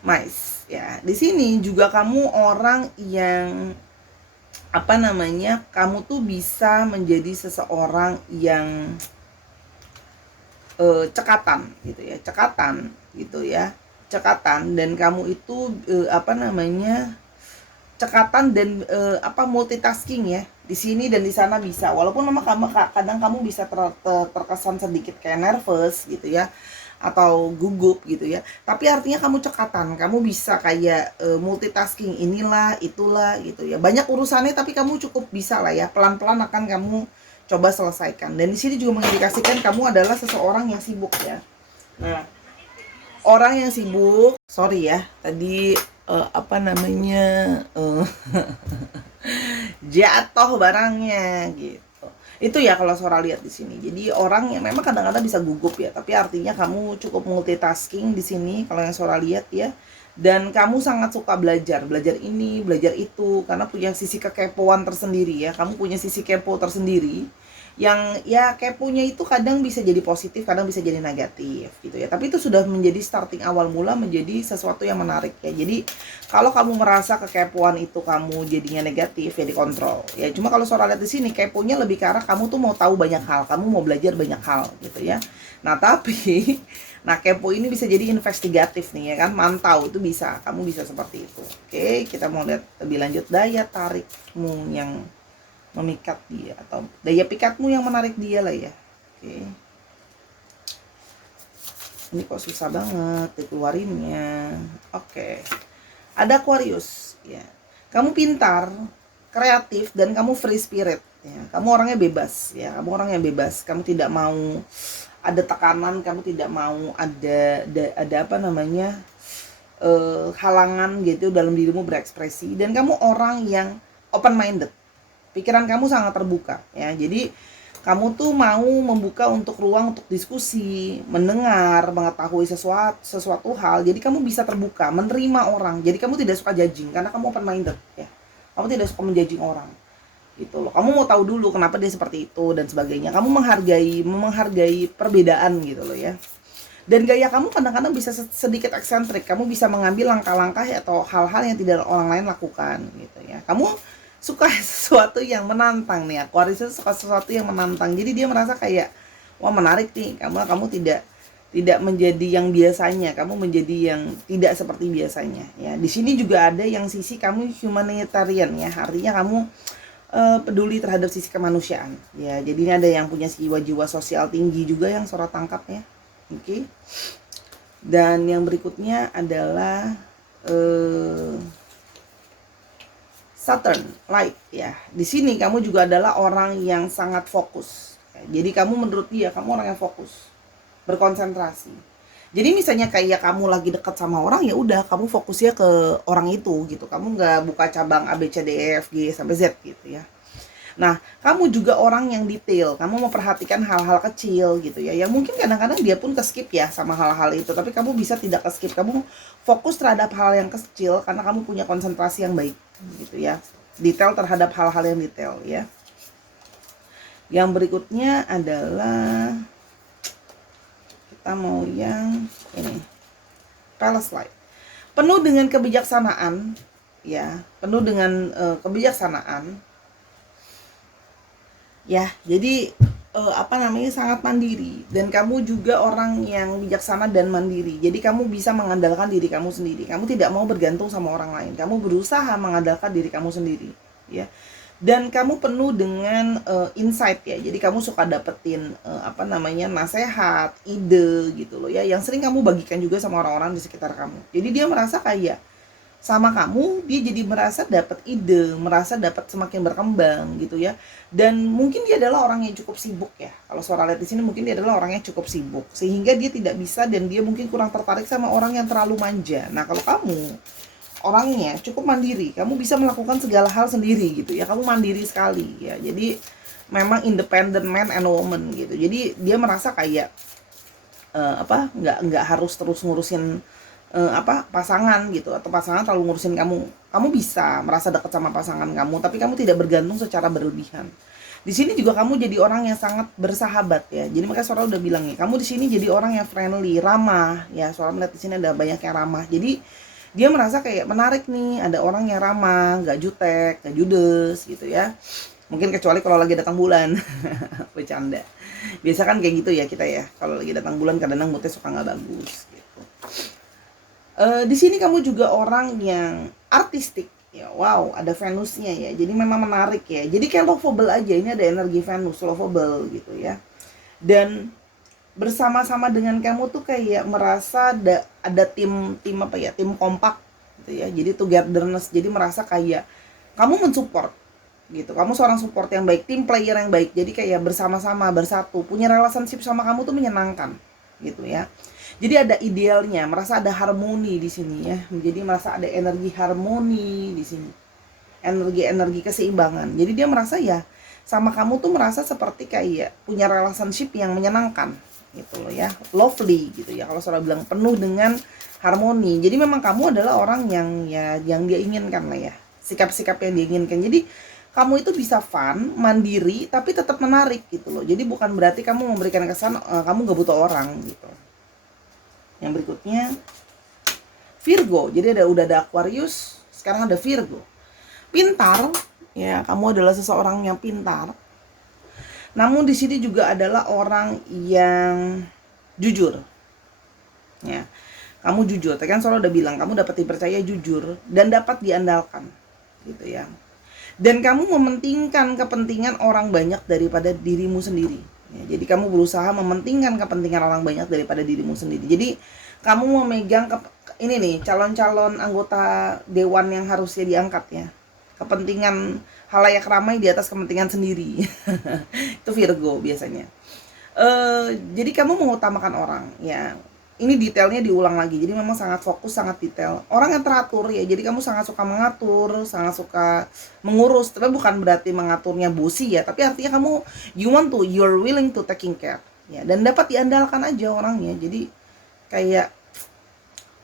Mais ya, di sini juga kamu orang yang apa namanya, kamu tuh bisa menjadi seseorang yang cekatan gitu ya, cekatan dan kamu itu apa namanya, cekatan dan apa multitasking ya, di sini dan di sana bisa, walaupun memang kamu kadang kamu bisa terkesan sedikit kayak nervous gitu ya atau gugup gitu ya, tapi artinya kamu cekatan, kamu bisa kayak multitasking inilah itulah gitu ya, banyak urusannya tapi kamu cukup bisa lah ya, pelan-pelan akan kamu coba selesaikan. Dan di sini juga mengindikasikan kamu adalah seseorang yang sibuk ya. Nah, orang yang sibuk, sorry ya, tadi apa namanya jatuh barangnya gitu. Itu ya kalau Sora lihat di sini. Jadi orang yang memang kadang-kadang bisa gugup ya, tapi artinya kamu cukup multitasking di sini kalau yang Sora lihat ya. Dan kamu sangat suka belajar, belajar ini, belajar itu, karena punya sisi kekepoan tersendiri ya. Kamu punya sisi kepo tersendiri yang ya keponya itu kadang bisa jadi positif, kadang bisa jadi negatif gitu ya. Tapi itu sudah menjadi starting awal mula menjadi sesuatu yang menarik ya. Jadi kalau kamu merasa kekepoan itu kamu jadinya negatif ya dikontrol. Ya cuma kalau Sora lihat di sini keponya lebih ke arah kamu tuh mau tahu banyak hal, kamu mau belajar banyak hal gitu ya. Nah, tapi nah kepo ini bisa jadi investigatif nih ya kan, mantau itu bisa, kamu bisa seperti itu. Oke, kita mau lihat lebih lanjut daya tarikmu yang memikat dia atau daya pikatmu yang menarik dia lah ya. Oke. Ini kok susah banget dikeluarinnya. Oke. Ada Aquarius ya. Kamu pintar, kreatif dan kamu free spirit ya. Kamu orangnya bebas ya. Kamu orangnya bebas. Kamu tidak mau ada tekanan, kamu tidak mau ada apa namanya? Halangan gitu dalam dirimu berekspresi, dan kamu orang yang open minded. Pikiran kamu sangat terbuka ya. Jadi kamu tuh mau membuka untuk ruang untuk diskusi, mendengar, mengetahui sesuatu hal. Jadi kamu bisa terbuka, menerima orang. Jadi kamu tidak suka judging karena kamu open minded ya. Kamu tidak suka menjudging orang. Gitu loh. Kamu mau tahu dulu kenapa dia seperti itu dan sebagainya. Kamu menghargai perbedaan gitu loh ya. Dan gaya kamu kadang-kadang bisa sedikit eksentrik. Kamu bisa mengambil langkah-langkah atau hal-hal yang tidak orang lain lakukan gitu ya. Kamu suka sesuatu yang menantang nih, Aquarius suka sesuatu yang menantang. Jadi dia merasa kayak wah menarik nih, kamu tidak menjadi yang biasanya, kamu menjadi yang tidak seperti biasanya ya. Di sini juga ada yang sisi kamu humanitarian ya, artinya kamu peduli terhadap sisi kemanusiaan ya. Jadi ini ada yang punya jiwa-jiwa sosial tinggi juga yang Sora tangkap ya. Oke. Dan yang berikutnya adalah Saturn light ya. Di sini kamu juga adalah orang yang sangat fokus. Jadi kamu menurut dia kamu orang yang fokus, berkonsentrasi. Jadi misalnya kayak kamu lagi dekat sama orang, ya udah kamu fokusnya ke orang itu gitu. Kamu nggak buka cabang A B C D E F G sampai Z gitu ya. Nah, kamu juga orang yang detail. Kamu memperhatikan hal-hal kecil gitu ya. Yang mungkin kadang-kadang dia pun keskip ya sama hal-hal itu, tapi kamu bisa tidak keskip. Kamu fokus terhadap hal yang kecil karena kamu punya konsentrasi yang baik gitu ya. Detail terhadap hal-hal yang detail ya. Yang berikutnya adalah kita mau yang ini. Palace Light. Penuh dengan kebijaksanaan ya, penuh dengan kebijaksanaan. Ya, jadi sangat mandiri, dan kamu juga orang yang bijaksana dan mandiri. Jadi kamu bisa mengandalkan diri kamu sendiri. Kamu tidak mau bergantung sama orang lain. Kamu berusaha mengandalkan diri kamu sendiri, ya. Dan kamu penuh dengan insight ya. Jadi kamu suka dapetin nasihat, ide gitu loh ya, yang sering kamu bagikan juga sama orang-orang di sekitar kamu. Jadi dia merasa kayak sama kamu, dia jadi merasa dapat ide, merasa dapat semakin berkembang gitu ya. Dan mungkin dia adalah orang yang cukup sibuk ya. Kalau Sora lihat di sini, mungkin dia adalah orang yang cukup sibuk sehingga dia tidak bisa, dan dia mungkin kurang tertarik sama orang yang terlalu manja. Nah, kalau kamu orangnya cukup mandiri, kamu bisa melakukan segala hal sendiri gitu ya. Kamu mandiri sekali ya. Jadi memang independent man and woman gitu. Jadi dia merasa kayak nggak harus terus ngurusin pasangan gitu, atau pasangan terlalu ngurusin kamu. Kamu bisa merasa dekat sama pasangan kamu, tapi kamu tidak bergantung secara berlebihan. Di sini juga kamu jadi orang yang sangat bersahabat ya. Jadi makanya Sora udah bilang nih, kamu di sini jadi orang yang friendly, ramah ya. Sora melihat di sini ada banyak yang ramah. Jadi dia merasa kayak menarik nih, ada orang yang ramah, nggak jutek, nggak judes gitu ya. Mungkin kecuali kalau lagi datang bulan. Bercanda. Biasa kan kayak gitu ya kita ya. Kalau lagi datang bulan kadang-kadang moodnya suka nggak bagus gitu. Di sini kamu juga orang yang artistik ya. Wow, ada Venusnya ya. Jadi memang menarik ya. Jadi kayak lovable aja. Ini ada energi Venus, lovable gitu ya. Dan bersama-sama dengan kamu tuh kayak merasa ada tim kompak gitu ya. Jadi togetherness. Jadi merasa kayak kamu mensupport gitu. Kamu seorang support yang baik, tim player yang baik. Jadi kayak bersama-sama, bersatu, punya relationship sama kamu tuh menyenangkan gitu ya. Jadi ada idealnya, merasa ada harmoni di sini ya. Jadi merasa ada energi harmoni di sini. Energi keseimbangan. Jadi dia merasa ya sama kamu tuh merasa seperti kayak punya relationship yang menyenangkan gitu loh ya. Lovely gitu ya. Kalau Sora bilang penuh dengan harmoni. Jadi memang kamu adalah orang yang dia inginkan lah ya. Sikap-sikap yang dia inginkan. Jadi kamu itu bisa fun, mandiri, tapi tetap menarik gitu loh. Jadi bukan berarti kamu memberikan kesan kamu gak butuh orang gitu. Yang berikutnya Virgo. Jadi udah ada Aquarius, sekarang ada Virgo. Pintar, ya, kamu adalah seseorang yang pintar. Namun di sini juga adalah orang yang jujur. Ya. Kamu jujur. Tadi kan Sora udah bilang kamu dapat dipercaya, jujur, dan dapat diandalkan. Gitu ya. Dan kamu mementingkan kepentingan orang banyak daripada dirimu sendiri. Ya, jadi kamu berusaha mementingkan kepentingan orang banyak daripada dirimu sendiri. Jadi kamu memegang ini nih, calon-calon anggota dewan yang harusnya diangkat ya. Kepentingan halayak ramai di atas kepentingan sendiri. Itu Virgo biasanya. Jadi kamu mengutamakan orang ya. Ini detailnya diulang lagi. Jadi memang sangat fokus, sangat detail. Orang yang teratur ya. Jadi kamu sangat suka mengatur, sangat suka mengurus. Tapi bukan berarti mengaturnya bosi ya. Tapi artinya kamu you're willing to taking care. Ya, dan dapat diandalkan aja orangnya. Jadi kayak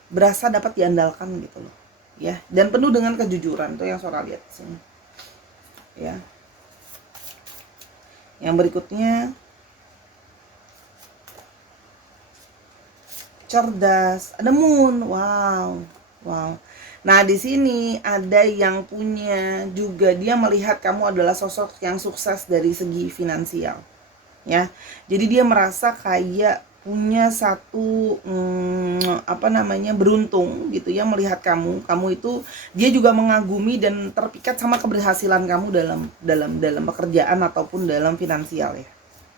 berasa dapat diandalkan gitu loh. Ya, dan penuh dengan kejujuran. Itu yang Sora lihat di sini. Ya. Yang berikutnya cerdas, ada Moon. Wow. Nah, di sini ada yang punya juga, dia melihat kamu adalah sosok yang sukses dari segi finansial. Ya. Jadi dia merasa kayak punya satu beruntung gitu ya melihat kamu itu. Dia juga mengagumi dan terpikat sama keberhasilan kamu dalam pekerjaan ataupun dalam finansial ya.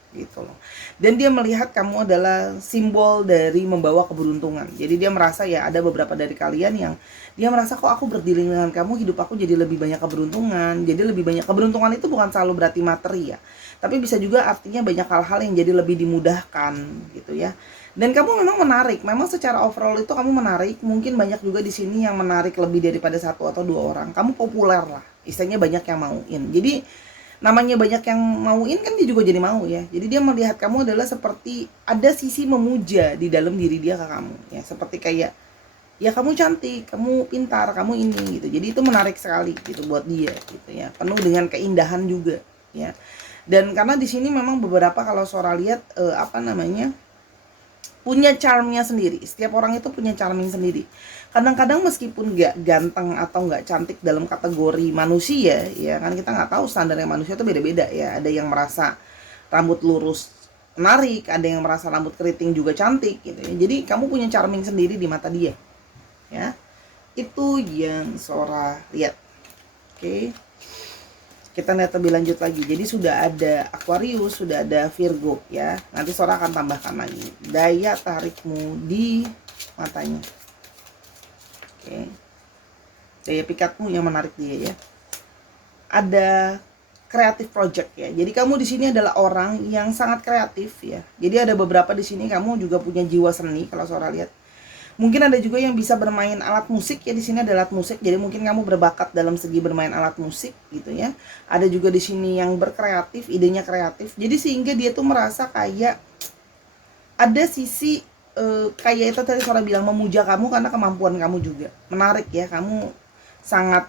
Gitu loh. Dan dia melihat kamu adalah simbol dari membawa keberuntungan. Jadi dia merasa ya ada beberapa dari kalian yang dia merasa kok aku berdealing dengan kamu, hidup aku jadi lebih banyak keberuntungan. Jadi lebih banyak keberuntungan itu bukan selalu berarti materi ya. Tapi bisa juga artinya banyak hal-hal yang jadi lebih dimudahkan gitu ya. Dan kamu memang menarik. Memang secara overall itu kamu menarik. Mungkin banyak juga di sini yang menarik lebih daripada satu atau dua orang. Kamu populer lah. Istilahnya banyak yang mauin. Jadi namanya banyak yang mauin kan dia juga jadi mau ya. Jadi dia melihat kamu adalah seperti ada sisi memuja di dalam diri dia ke kamu ya. Seperti kayak ya kamu cantik, kamu pintar, kamu ini gitu. Jadi itu menarik sekali gitu buat dia gitu ya. Penuh dengan keindahan juga ya. Dan karena di sini memang beberapa kalau Sora lihat punya charmnya sendiri. Setiap orang itu punya charming sendiri. Kadang-kadang meskipun nggak ganteng atau nggak cantik dalam kategori manusia ya kan, kita nggak tahu standarnya manusia itu beda-beda ya. Ada yang merasa rambut lurus menarik, ada yang merasa rambut keriting juga cantik gitu ya. Jadi kamu punya charming sendiri di mata dia. Ya. Itu yang Sora lihat. Oke. Kita lihat lebih lanjut lagi. Jadi sudah ada Aquarius, sudah ada Virgo ya. Nanti Sora akan tambahkan lagi daya tarikmu di matanya. Oke. Daya pikatmu yang menarik dia ya. Ada creative project ya. Jadi kamu di sini adalah orang yang sangat kreatif ya. Jadi ada beberapa di sini kamu juga punya jiwa seni kalau Sora lihat. Mungkin ada juga yang bisa bermain alat musik ya, di sini ada alat musik. Jadi mungkin kamu berbakat dalam segi bermain alat musik gitu ya. Ada juga di sini yang berkreatif, idenya kreatif. Jadi sehingga dia tuh merasa kayak ada sisi kayak itu tadi Sora bilang, memuja kamu karena kemampuan kamu juga. Menarik ya, kamu sangat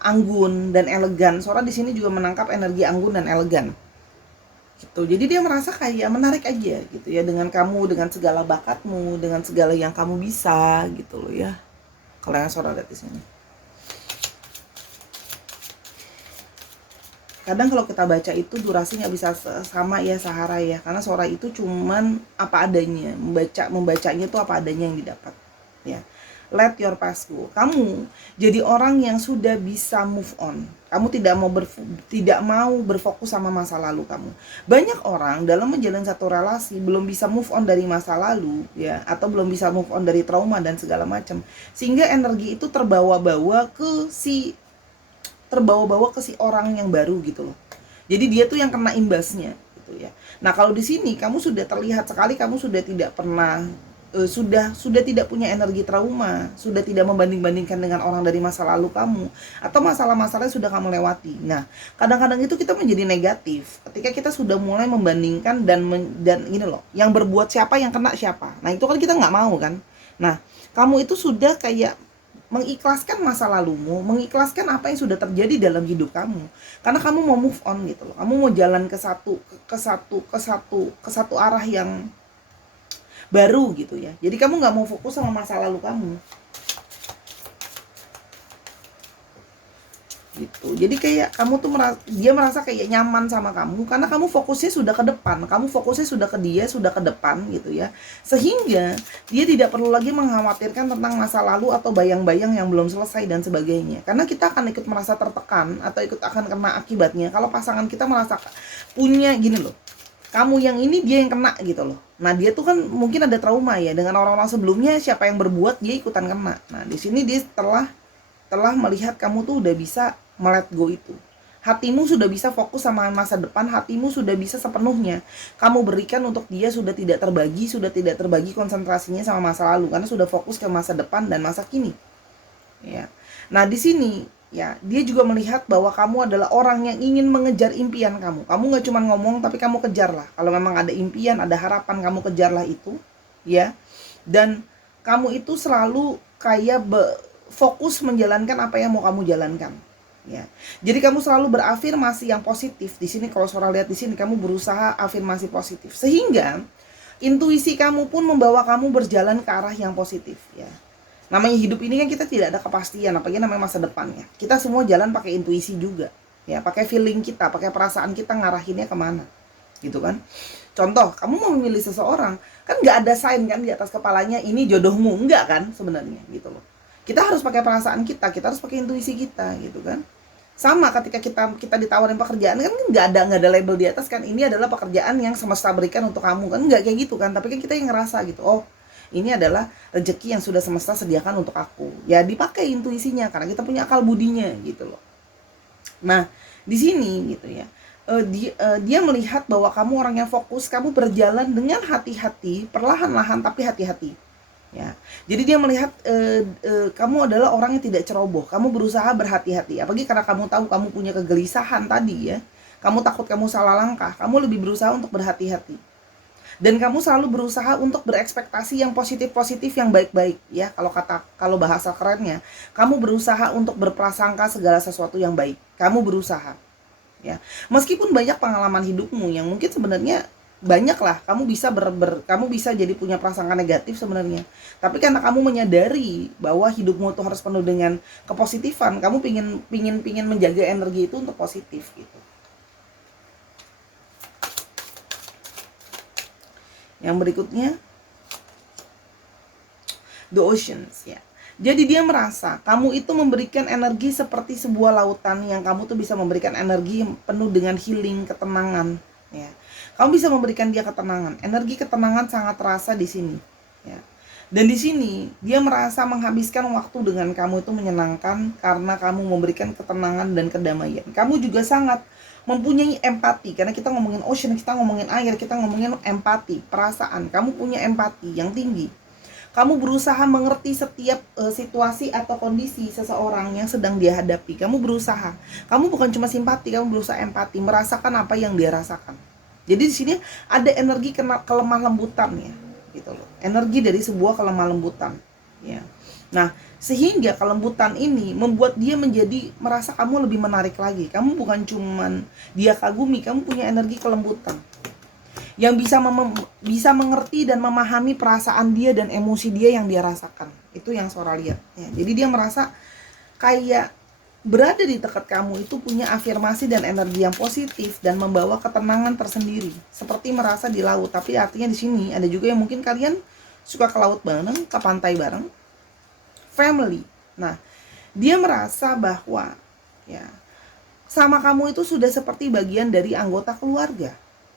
anggun dan elegan. Sora di sini juga menangkap energi anggun dan elegan. Gitu. Jadi dia merasa kayak menarik aja gitu ya dengan kamu, dengan segala bakatmu, dengan segala yang kamu bisa gitu loh ya. Kalau yang Sora lihat di sini. Kadang kalau kita baca itu durasi nggak bisa sama ya Sahara ya, karena Sora itu cuman apa adanya, membacanya tuh apa adanya yang didapat ya. Let your past go. Kamu jadi orang yang sudah bisa move on. Kamu tidak mau berfokus sama masa lalu kamu. Banyak orang dalam menjalin satu relasi belum bisa move on dari masa lalu ya, atau belum bisa move on dari trauma dan segala macam. Sehingga energi itu terbawa-bawa ke si orang yang baru gitu loh. Jadi dia tuh yang kena imbasnya gitu ya. Nah, kalau di sini kamu sudah terlihat sekali kamu sudah tidak pernah sudah tidak punya energi trauma, sudah tidak membanding-bandingkan dengan orang dari masa lalu kamu, atau masalah-masalahnya sudah kamu lewati. Nah, kadang-kadang itu kita menjadi negatif ketika kita sudah mulai membandingkan dan ini loh, yang berbuat siapa, yang kena siapa. Nah, itu kan kita nggak mau kan. Nah, kamu itu sudah kayak mengikhlaskan masa lalumu, mengikhlaskan apa yang sudah terjadi dalam hidup kamu, karena kamu mau move on gitu loh. Kamu mau jalan ke satu arah yang baru gitu ya. Jadi kamu nggak mau fokus sama masa lalu kamu gitu. Jadi kayak kamu tuh dia merasa kayak nyaman sama kamu karena kamu fokusnya sudah ke depan, kamu fokusnya sudah ke dia, sudah ke depan gitu ya. Sehingga dia tidak perlu lagi mengkhawatirkan tentang masa lalu atau bayang-bayang yang belum selesai dan sebagainya. Karena kita akan ikut merasa tertekan atau ikut akan kena akibatnya kalau pasangan kita merasa punya gini loh, kamu yang ini dia yang kena gitu loh. Nah, dia tuh kan mungkin ada trauma ya dengan orang-orang sebelumnya, siapa yang berbuat dia ikutan kena. Nah, di sini dia telah melihat kamu tuh udah bisa let go itu. Hatimu sudah bisa fokus sama masa depan, hatimu sudah bisa sepenuhnya kamu berikan untuk dia, sudah tidak terbagi konsentrasinya sama masa lalu karena sudah fokus ke masa depan dan masa kini. Ya. Nah, di sini ya, dia juga melihat bahwa kamu adalah orang yang ingin mengejar impian kamu. Kamu gak cuma ngomong, tapi kamu kejarlah. Kalau memang ada impian, ada harapan, kamu kejarlah itu, ya. Dan kamu itu selalu kayak fokus menjalankan apa yang mau kamu jalankan, ya. Jadi kamu selalu berafirmasi yang positif. Di sini kalau Sora lihat di sini kamu berusaha afirmasi positif, sehingga intuisi kamu pun membawa kamu berjalan ke arah yang positif, ya. Namanya hidup ini kan kita tidak ada kepastian, apalagi namanya masa depannya. Kita semua jalan pakai intuisi juga, ya, pakai feeling kita, pakai perasaan kita ngarahinnya kemana, gitu kan. Contoh, kamu mau memilih seseorang, kan nggak ada sign kan di atas kepalanya ini jodohmu, enggak kan sebenarnya, gitu loh. Kita harus pakai perasaan kita harus pakai intuisi kita, gitu kan. Sama ketika kita ditawarin pekerjaan kan nggak ada label di atas kan, ini adalah pekerjaan yang semesta berikan untuk kamu kan, nggak kayak gitu kan. Tapi kan kita yang ngerasa gitu, oh ini adalah rezeki yang sudah semesta sediakan untuk aku. Ya dipakai intuisinya karena kita punya akal budinya gitu loh. Nah, di sini gitu ya. Dia melihat bahwa kamu orang yang fokus, kamu berjalan dengan hati-hati, perlahan-lahan tapi hati-hati. Ya. Jadi dia melihat kamu adalah orang yang tidak ceroboh. Kamu berusaha berhati-hati. Apalagi karena kamu tahu kamu punya kegelisahan tadi ya. Kamu takut kamu salah langkah. Kamu lebih berusaha untuk berhati-hati. Dan kamu selalu berusaha untuk berekspektasi yang positif-positif, yang baik-baik ya. Kalau bahasa kerennya, kamu berusaha untuk berprasangka segala sesuatu yang baik. Kamu berusaha ya. Meskipun banyak pengalaman hidupmu yang mungkin sebenarnya banyak lah, kamu bisa jadi punya prasangka negatif sebenarnya. Tapi karena kamu menyadari bahwa hidupmu itu harus penuh dengan kepositifan, kamu pingin menjaga energi itu untuk positif gitu. Yang berikutnya the oceans ya. Jadi dia merasa kamu itu memberikan energi seperti sebuah lautan yang kamu tuh bisa memberikan energi penuh dengan healing, ketenangan ya. Kamu bisa memberikan dia ketenangan. Energi ketenangan sangat terasa di sini ya. Dan di sini dia merasa menghabiskan waktu dengan kamu itu menyenangkan karena kamu memberikan ketenangan dan kedamaian. Kamu juga sangat mempunyai empati karena kita ngomongin ocean, kita ngomongin air, kita ngomongin empati, perasaan. Kamu punya empati yang tinggi. Kamu berusaha mengerti setiap situasi atau kondisi seseorang yang sedang dia hadapi. Kamu berusaha. Kamu bukan cuma simpati, kamu berusaha empati, merasakan apa yang dia rasakan. Jadi di sini ada energi kelemah lembutan ya, gitu loh. Energi dari sebuah kelemah lembutan, ya. Nah, sehingga kelembutan ini membuat dia menjadi merasa kamu lebih menarik lagi. Kamu bukan cuman dia kagumi, kamu punya energi kelembutan yang bisa mengerti dan memahami perasaan dia dan emosi dia yang dia rasakan. Itu yang Sora lihat ya. Jadi dia merasa kayak berada di dekat kamu itu punya afirmasi dan energi yang positif dan membawa ketenangan tersendiri, seperti merasa di laut. Tapi artinya di sini ada juga yang mungkin kalian suka ke laut bareng, ke pantai bareng, family. Nah, dia merasa bahwa ya sama kamu itu sudah seperti bagian dari anggota keluarga.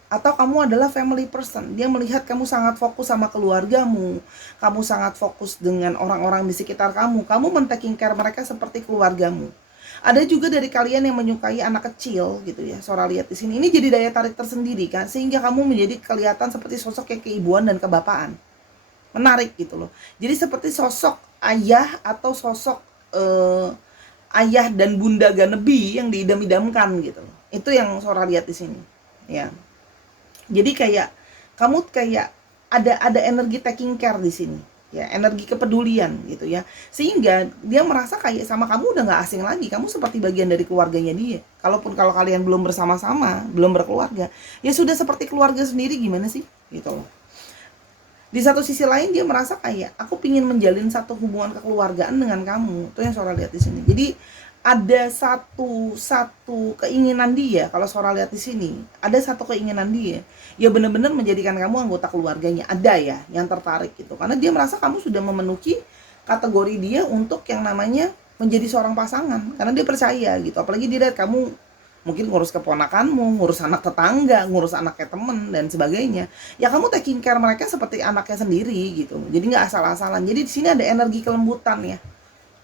Atau kamu adalah family person. Dia melihat kamu sangat fokus sama keluargamu, kamu sangat fokus dengan orang-orang di sekitar kamu, kamu men-taking care mereka seperti keluargamu. Ada juga dari kalian yang menyukai anak kecil gitu ya. Sora lihat di sini. Ini jadi daya tarik tersendiri kan, sehingga kamu menjadi kelihatan seperti sosok yang keibuan dan kebapaan. Menarik gitu loh. Jadi seperti sosok ayah atau sosok ayah dan bunda ganebi yang diidam-idamkan gitu loh. Itu yang Sora lihat di sini. Ya. Jadi kayak kamu kayak ada energi taking care di sini, ya, energi kepedulian gitu ya. Sehingga dia merasa kayak sama kamu udah nggak asing lagi, kamu seperti bagian dari keluarganya dia. Kalaupun kalau kalian belum bersama-sama, belum berkeluarga, ya sudah seperti keluarga sendiri gimana sih, gitu loh. Di satu sisi lain dia merasa kayak aku pingin menjalin satu hubungan kekeluargaan dengan kamu. Itu yang Sora lihat di sini. Jadi ada satu keinginan dia, kalau Sora lihat di sini ada satu keinginan dia ya benar-benar menjadikan kamu anggota keluarganya, ada ya yang tertarik gitu, karena dia merasa kamu sudah memenuhi kategori dia untuk yang namanya menjadi seorang pasangan, karena dia percaya gitu. Apalagi dia lihat kamu mungkin ngurus keponakanmu, ngurus anak tetangga, ngurus anaknya temen dan sebagainya, ya kamu taking care mereka seperti anaknya sendiri gitu. Jadi nggak asal-asalan. Jadi di sini ada energi kelembutan ya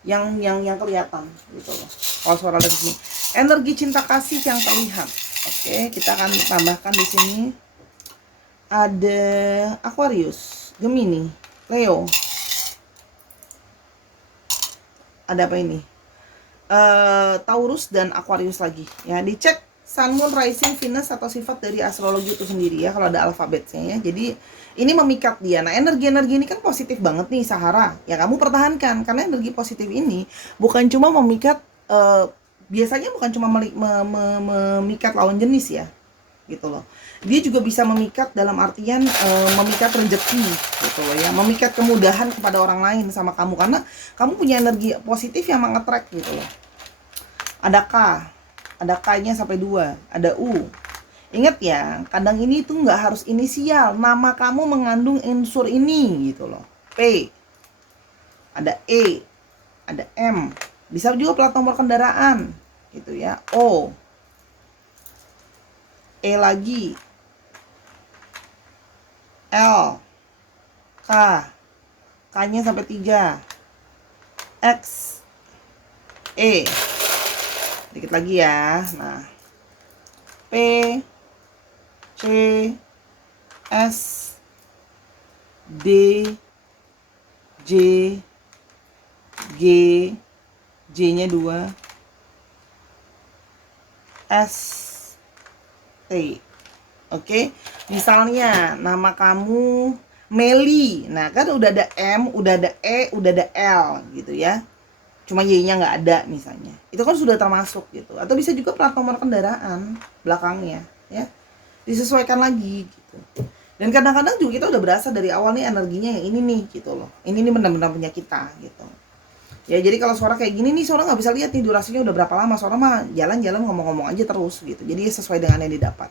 yang kelihatan gitu loh. Kalau Sora dari sini energi cinta kasih yang terlihat. Oke, kita akan tambahkan di sini ada Aquarius, Gemini, Leo. Ada apa ini? Taurus dan Aquarius lagi. Ya, dicek Sun, Moon, Rising, Venus atau sifat dari astrologi itu sendiri ya, kalau ada alfabetnya ya. Jadi ini memikat dia. Nah, energi-energi ini kan positif banget nih, Sahara. Ya kamu pertahankan, karena energi positif ini bukan cuma memikat, biasanya bukan cuma memikat lawan jenis ya, gitu loh. Dia juga bisa memikat dalam artian memikat rezeki, gitu loh ya, memikat kemudahan kepada orang lain sama kamu, karena kamu punya energi positif yang mengattract gitu loh. Ada K-nya sampai 2, ada U. Ingat ya, kadang ini tuh nggak harus inisial, nama kamu mengandung unsur ini gitu loh. P, ada E, ada M, bisa juga plat nomor kendaraan gitu ya. O, E lagi, L, K, K-nya sampai 3, X, E, dikit lagi ya. Nah, P, C, S, D, J, G, J-nya 2, S, T. Oke, misalnya nama kamu Meli. Nah, kan udah ada M, udah ada E, udah ada L gitu ya. Cuma Y-nya nggak ada misalnya. Itu kan sudah termasuk gitu. Atau bisa juga plat nomor kendaraan belakangnya ya. Disesuaikan lagi gitu. Dan kadang-kadang juga kita udah berasa dari awal nih energinya yang ini nih gitu loh. Ini nih benar-benar punya kita gitu. Ya jadi kalau suara kayak gini nih, suara nggak bisa lihat nih durasinya udah berapa lama. Suara mah jalan-jalan ngomong-ngomong aja terus gitu. Jadi sesuai dengan yang didapat.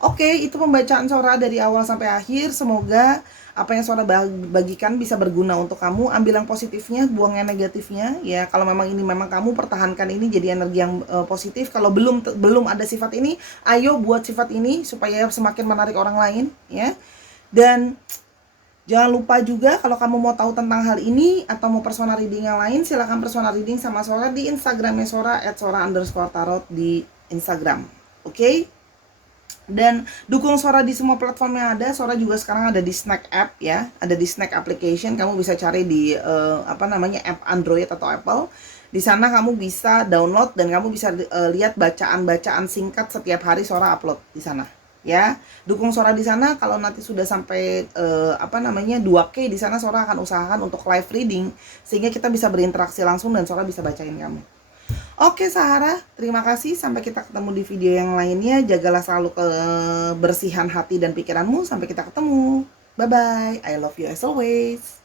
Oke, itu pembacaan Sora dari awal sampai akhir. Semoga apa yang Sora bagikan bisa berguna untuk kamu. Ambil yang positifnya, buang yang negatifnya. Ya, kalau memang ini memang kamu pertahankan ini jadi energi yang positif. Kalau belum ada sifat ini, ayo buat sifat ini supaya semakin menarik orang lain, ya. Dan jangan lupa juga kalau kamu mau tahu tentang hal ini atau mau personal reading yang lain, silakan personal reading sama Sora di Instagramnya Sora @sora_tarot di Instagram. Oke? Dan dukung Sora di semua platform yang ada. Sora juga sekarang ada di Snack App ya, ada di Snack Application. Kamu bisa cari di app Android atau Apple. Di sana kamu bisa download dan kamu bisa lihat bacaan-bacaan singkat setiap hari Sora upload di sana. Ya, dukung Sora di sana. Kalau nanti sudah sampai 2K di sana, Sora akan usahakan untuk live reading sehingga kita bisa berinteraksi langsung dan Sora bisa bacain kamu. Oke Sahara, terima kasih. Sampai kita ketemu di video yang lainnya. Jagalah selalu kebersihan hati dan pikiranmu. Sampai kita ketemu. Bye-bye. I love you as always.